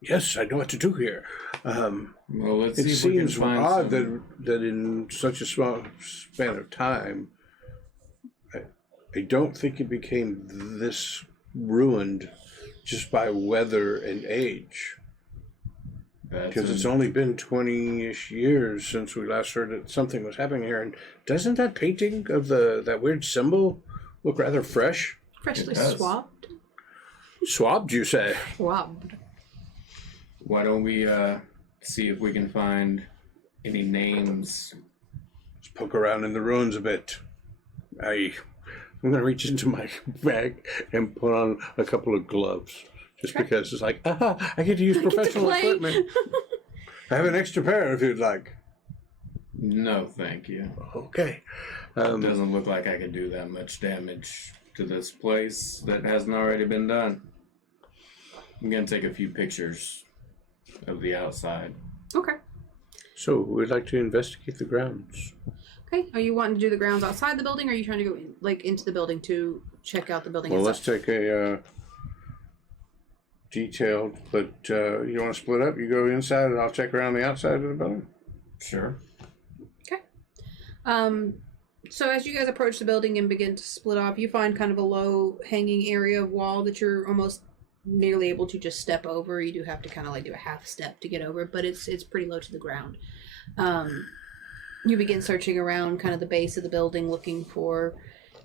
yes, I know what to do here. Well, let's It see if we can seems find odd some... that in such a small span of time, I don't think it became this ruined just by weather and age. Because it's only been 20-ish years since we last heard that something was happening here. And doesn't that painting of that weird symbol look rather fresh? Freshly It does. swabbed. Swabbed, you say? Swabbed. Why don't we see if we can find any names? Let's poke around in the ruins a bit. I'm going to reach into my bag and put on a couple of gloves. Just because it's like, I get to use professional play. equipment. I have an extra pair if you'd like. No, thank you. Okay. It doesn't look like I could do that much damage to this place that hasn't already been done. I'm going to take a few pictures of the outside. Okay. So, we'd like to investigate the grounds. Okay. Are you wanting to do the grounds outside the building, or are you trying to go into the building to check out the building Well, itself? let's take a detailed, but you want to split up? You go inside and I'll check around the outside of the building? Sure. Okay. So as you guys approach the building and begin to split off, you find kind of a low hanging area of wall that you're almost nearly able to just step over. You do have to kind of like do a half step to get over, but it's pretty low to the ground. You begin searching around kind of the base of the building, looking for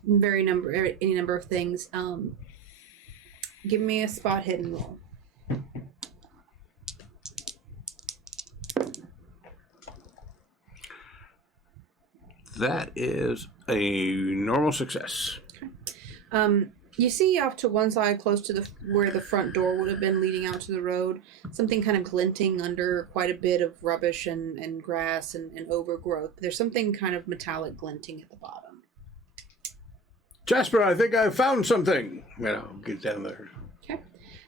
any number of things. Give me a spot hidden roll. That is a normal success. You see off to one side, close to where the front door would have been leading out to the road, something kind of glinting under quite a bit of rubbish and grass and overgrowth. There's something kind of metallic glinting at the bottom. Jasper, I think I found something. Get down there. Okay.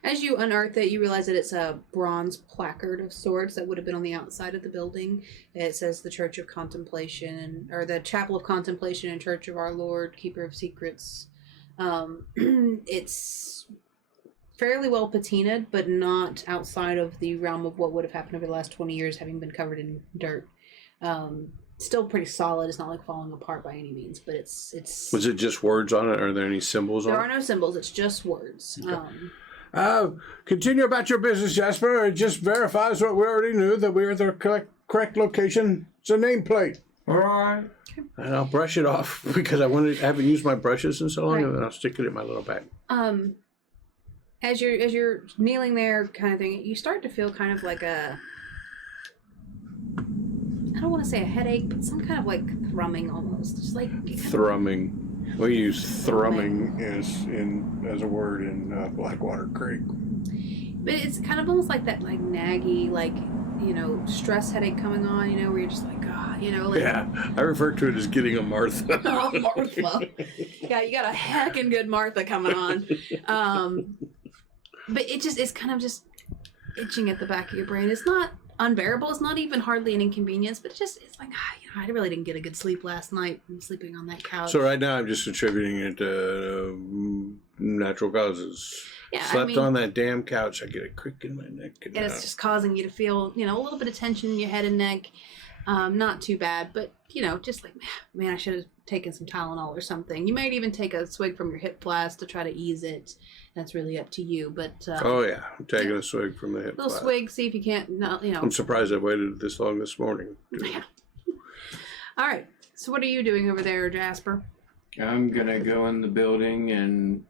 As you unearth it, you realize that it's a bronze placard of sorts that would have been on the outside of the building. It says the Church of Contemplation, or the Chapel of Contemplation and Church of Our Lord, Keeper of Secrets. It's fairly well patinaed, but not outside of the realm of what would have happened over the last 20 years, having been covered in dirt. Still pretty solid. It's not like falling apart by any means, but it's. Was it just words on it? Are there any symbols on it? There are no symbols. It's just words. Okay. Continue about your business, Jasper. It just verifies what we already knew, that we are at the correct location. It's a nameplate. All right. And I'll brush it off because I haven't used my brushes in so long, Right. and then I'll stick it in my little bag. As you're kneeling there, kind of thing, you start to feel kind of like I don't want to say a headache, but some kind of like thrumming almost. Just like Thrumming. We use thrumming as a word in Blackwater Creek. But it's kind of almost like that, like naggy, like stress headache coming on. Where you're just like, like. Yeah, I refer to it as getting a Martha. Oh, Martha. Yeah, you got a heckin' good Martha coming on. But it's kind of just itching at the back of your brain. It's not unbearable. It's not even hardly an inconvenience, but it's like, I really didn't get a good sleep last night. I'm sleeping on that couch. So right now I'm just attributing it to natural causes. Yeah, Slept on that damn couch. I get a crick in my neck. And it's just causing you to feel, a little bit of tension in your head and neck. Not too bad, but, just like, man, I should have taken some Tylenol or something. You might even take a swig from your hip flask to try to ease it. That's really up to you, but... oh, yeah. I'm taking a swig from the hip little flask. swig, see if you can't, I'm surprised I waited this long this morning. Yeah. All right. So what are you doing over there, Jasper? I'm gonna go in the building and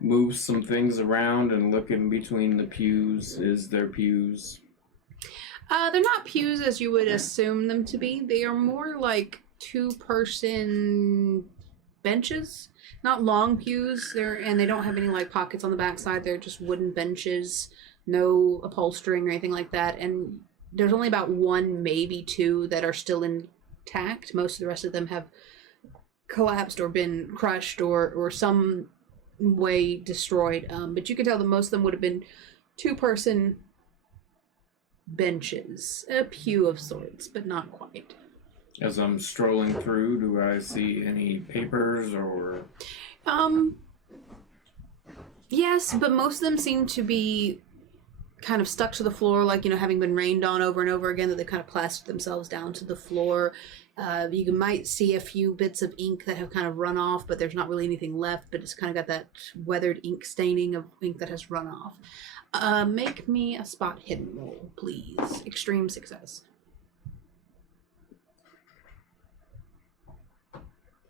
move some things around and look in between the pews. Is there pews? They're not pews as you would assume them to be. They are more like two-person benches. Not long pews. And they don't have any like pockets on the backside. They're just wooden benches. No upholstering or anything like that. And there's only about one, maybe two that are still intact. Most of the rest of them have collapsed or been crushed or some way destroyed. But you can tell that most of them would have been two-person benches. A pew of sorts, but not quite. As I'm strolling through, do I see any papers or... Yes, but most of them seem to be kind of stuck to the floor, like, having been rained on over and over again, that they kind of plastered themselves down to the floor. You might see a few bits of ink that have kind of run off, but there's not really anything left, but it's kind of got that weathered ink staining of ink that has run off. Make me a spot hidden roll, please. Extreme success.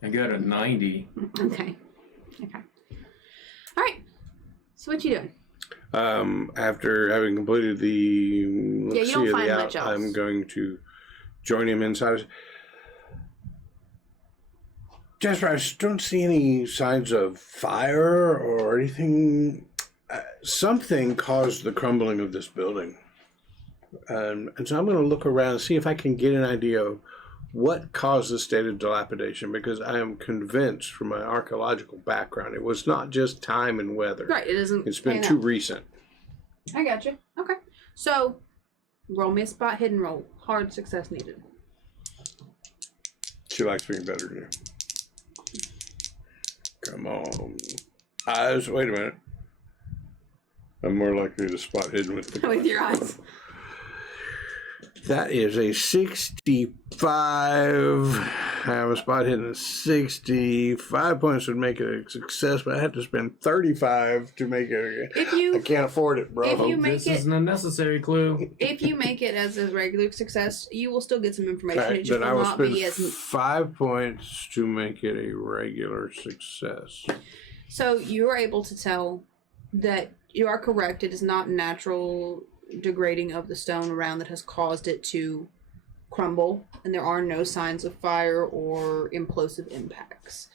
I got a 90. Okay. All right. So what you doing? After having completed the you don't find much else. I'm going to join him inside. Jasper, I just don't see any signs of fire or anything. Something caused the crumbling of this building. And so I'm going to look around and see if I can get an idea of what caused the state of dilapidation, because I am convinced from my archaeological background it was not just time and weather. Right, it isn't. It's been too recent. I got you. Okay. So, roll me a spot hidden roll. Hard success needed. She likes me better than you. Come on. Eyes. Wait a minute. I'm more likely to spot hidden with the With your eyes. That is a 65. I have a spot hidden at 65 points would make it a success, but I have to spend 35 to make it. I can't afford it, bro. This isn't a necessary clue. If you make it as a regular success, you will still get some information. Right, It just then I will will not spend be as... 5 points to make it a regular success. So you are able to tell that you are correct. It is not natural degrading of the stone around that has caused it to crumble, and there are no signs of fire or implosive impacts.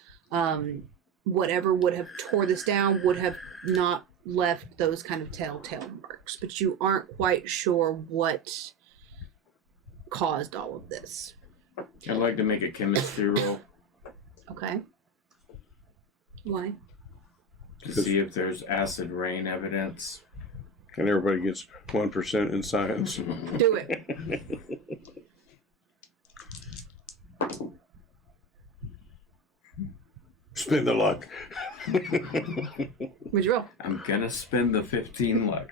Whatever would have tore this down would have not left those kind of telltale marks, but you aren't quite sure what caused all of this. I'd like to make a chemistry roll Okay. Why? to see if there's acid rain evidence. And everybody gets 1% in science. Do it. Spin the luck. What'd you roll? I'm gonna spend the 15 luck.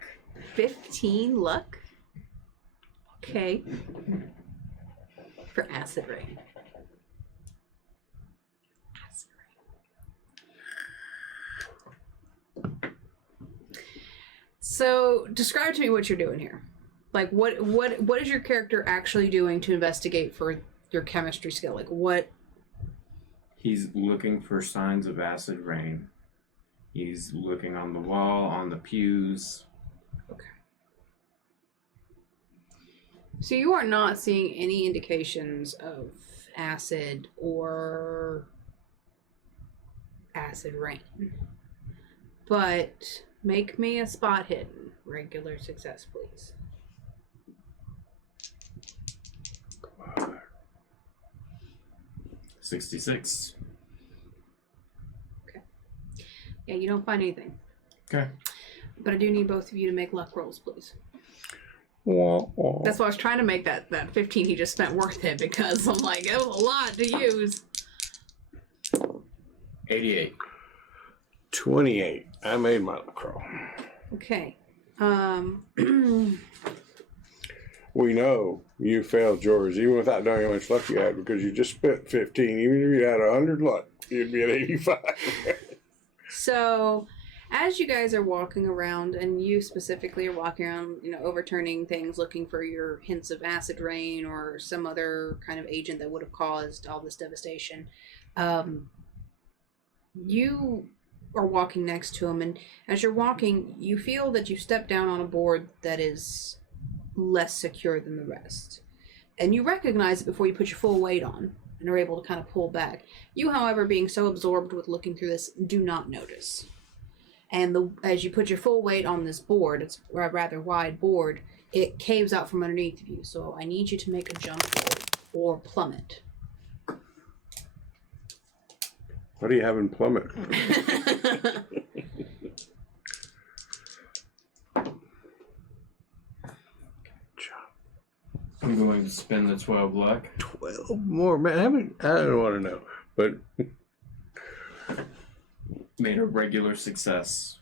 15 luck? Okay. For acid rain. So, describe to me what you're doing here. Like, what is your character actually doing to investigate for your chemistry skill? Like, what? He's looking for signs of acid rain. He's looking on the wall, on the pews. Okay. So you are not seeing any indications of acid or acid rain. But make me a spot hidden. Regular success, please. 66. Okay. Yeah, you don't find anything. Okay. But I do need both of you to make luck rolls, please. Wah, wah. That's why I was trying to make that 15 he just spent worth it, because I'm like, it was a lot to use. 88. 28. I made my luck roll. Okay. We know you failed yours, even without knowing how much luck you had, because you just spent 15. Even if you had 100 luck, you'd be at 85. So, as you guys are walking around, and you specifically are walking around, overturning things, looking for your hints of acid rain or some other kind of agent that would have caused all this devastation, you are walking next to him, and as you're walking, you feel that you step down on a board that is less secure than the rest. And you recognize it before you put your full weight on and are able to kind of pull back. You, however, being so absorbed with looking through this, do not notice. And as you put your full weight on this board, it's a rather wide board, it caves out from underneath of you. So I need you to make a jump roll or plummet. What do you have in plummet? I'm going to spend the 12 luck. 12 more, man. I don't want to know, but Made a regular success.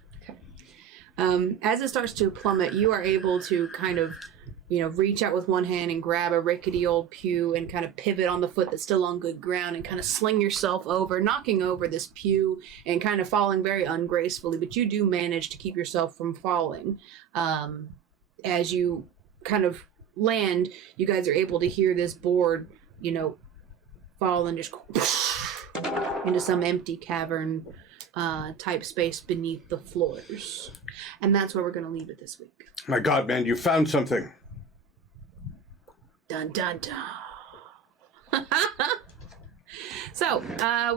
As it starts to plummet, you are able to kind of, reach out with one hand and grab a rickety old pew and kind of pivot on the foot that's still on good ground and kind of sling yourself over, knocking over this pew and kind of falling very ungracefully, but you do manage to keep yourself from falling. As you kind of land, you guys are able to hear this board, fall and just into some empty cavern type space beneath the floors. And that's where we're going to leave it this week. my God, man, you found something. Dun dun dun. So,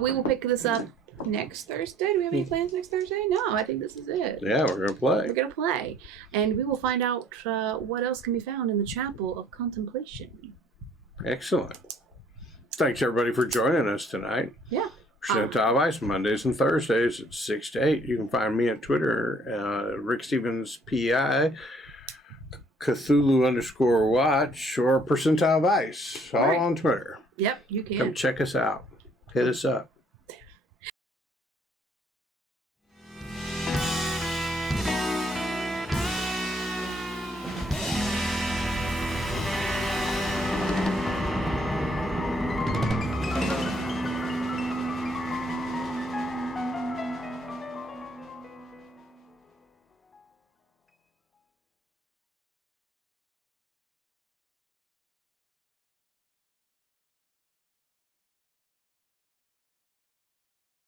we will pick this up next Thursday. Do we have any plans next Thursday? No, I think this is it. Yeah, we're gonna play. We're going to play. And we will find out what else can be found in the Chapel of Contemplation. Excellent. Thanks, everybody, for joining us tonight. Yeah. Percentile Vice, Mondays and Thursdays at 6 to 8. You can find me at Twitter, Rick Stevens PI, Cthulhu_watch, or Percentile Vice, all Right. on Twitter. Yep, you can. Come check us out. Hit us up.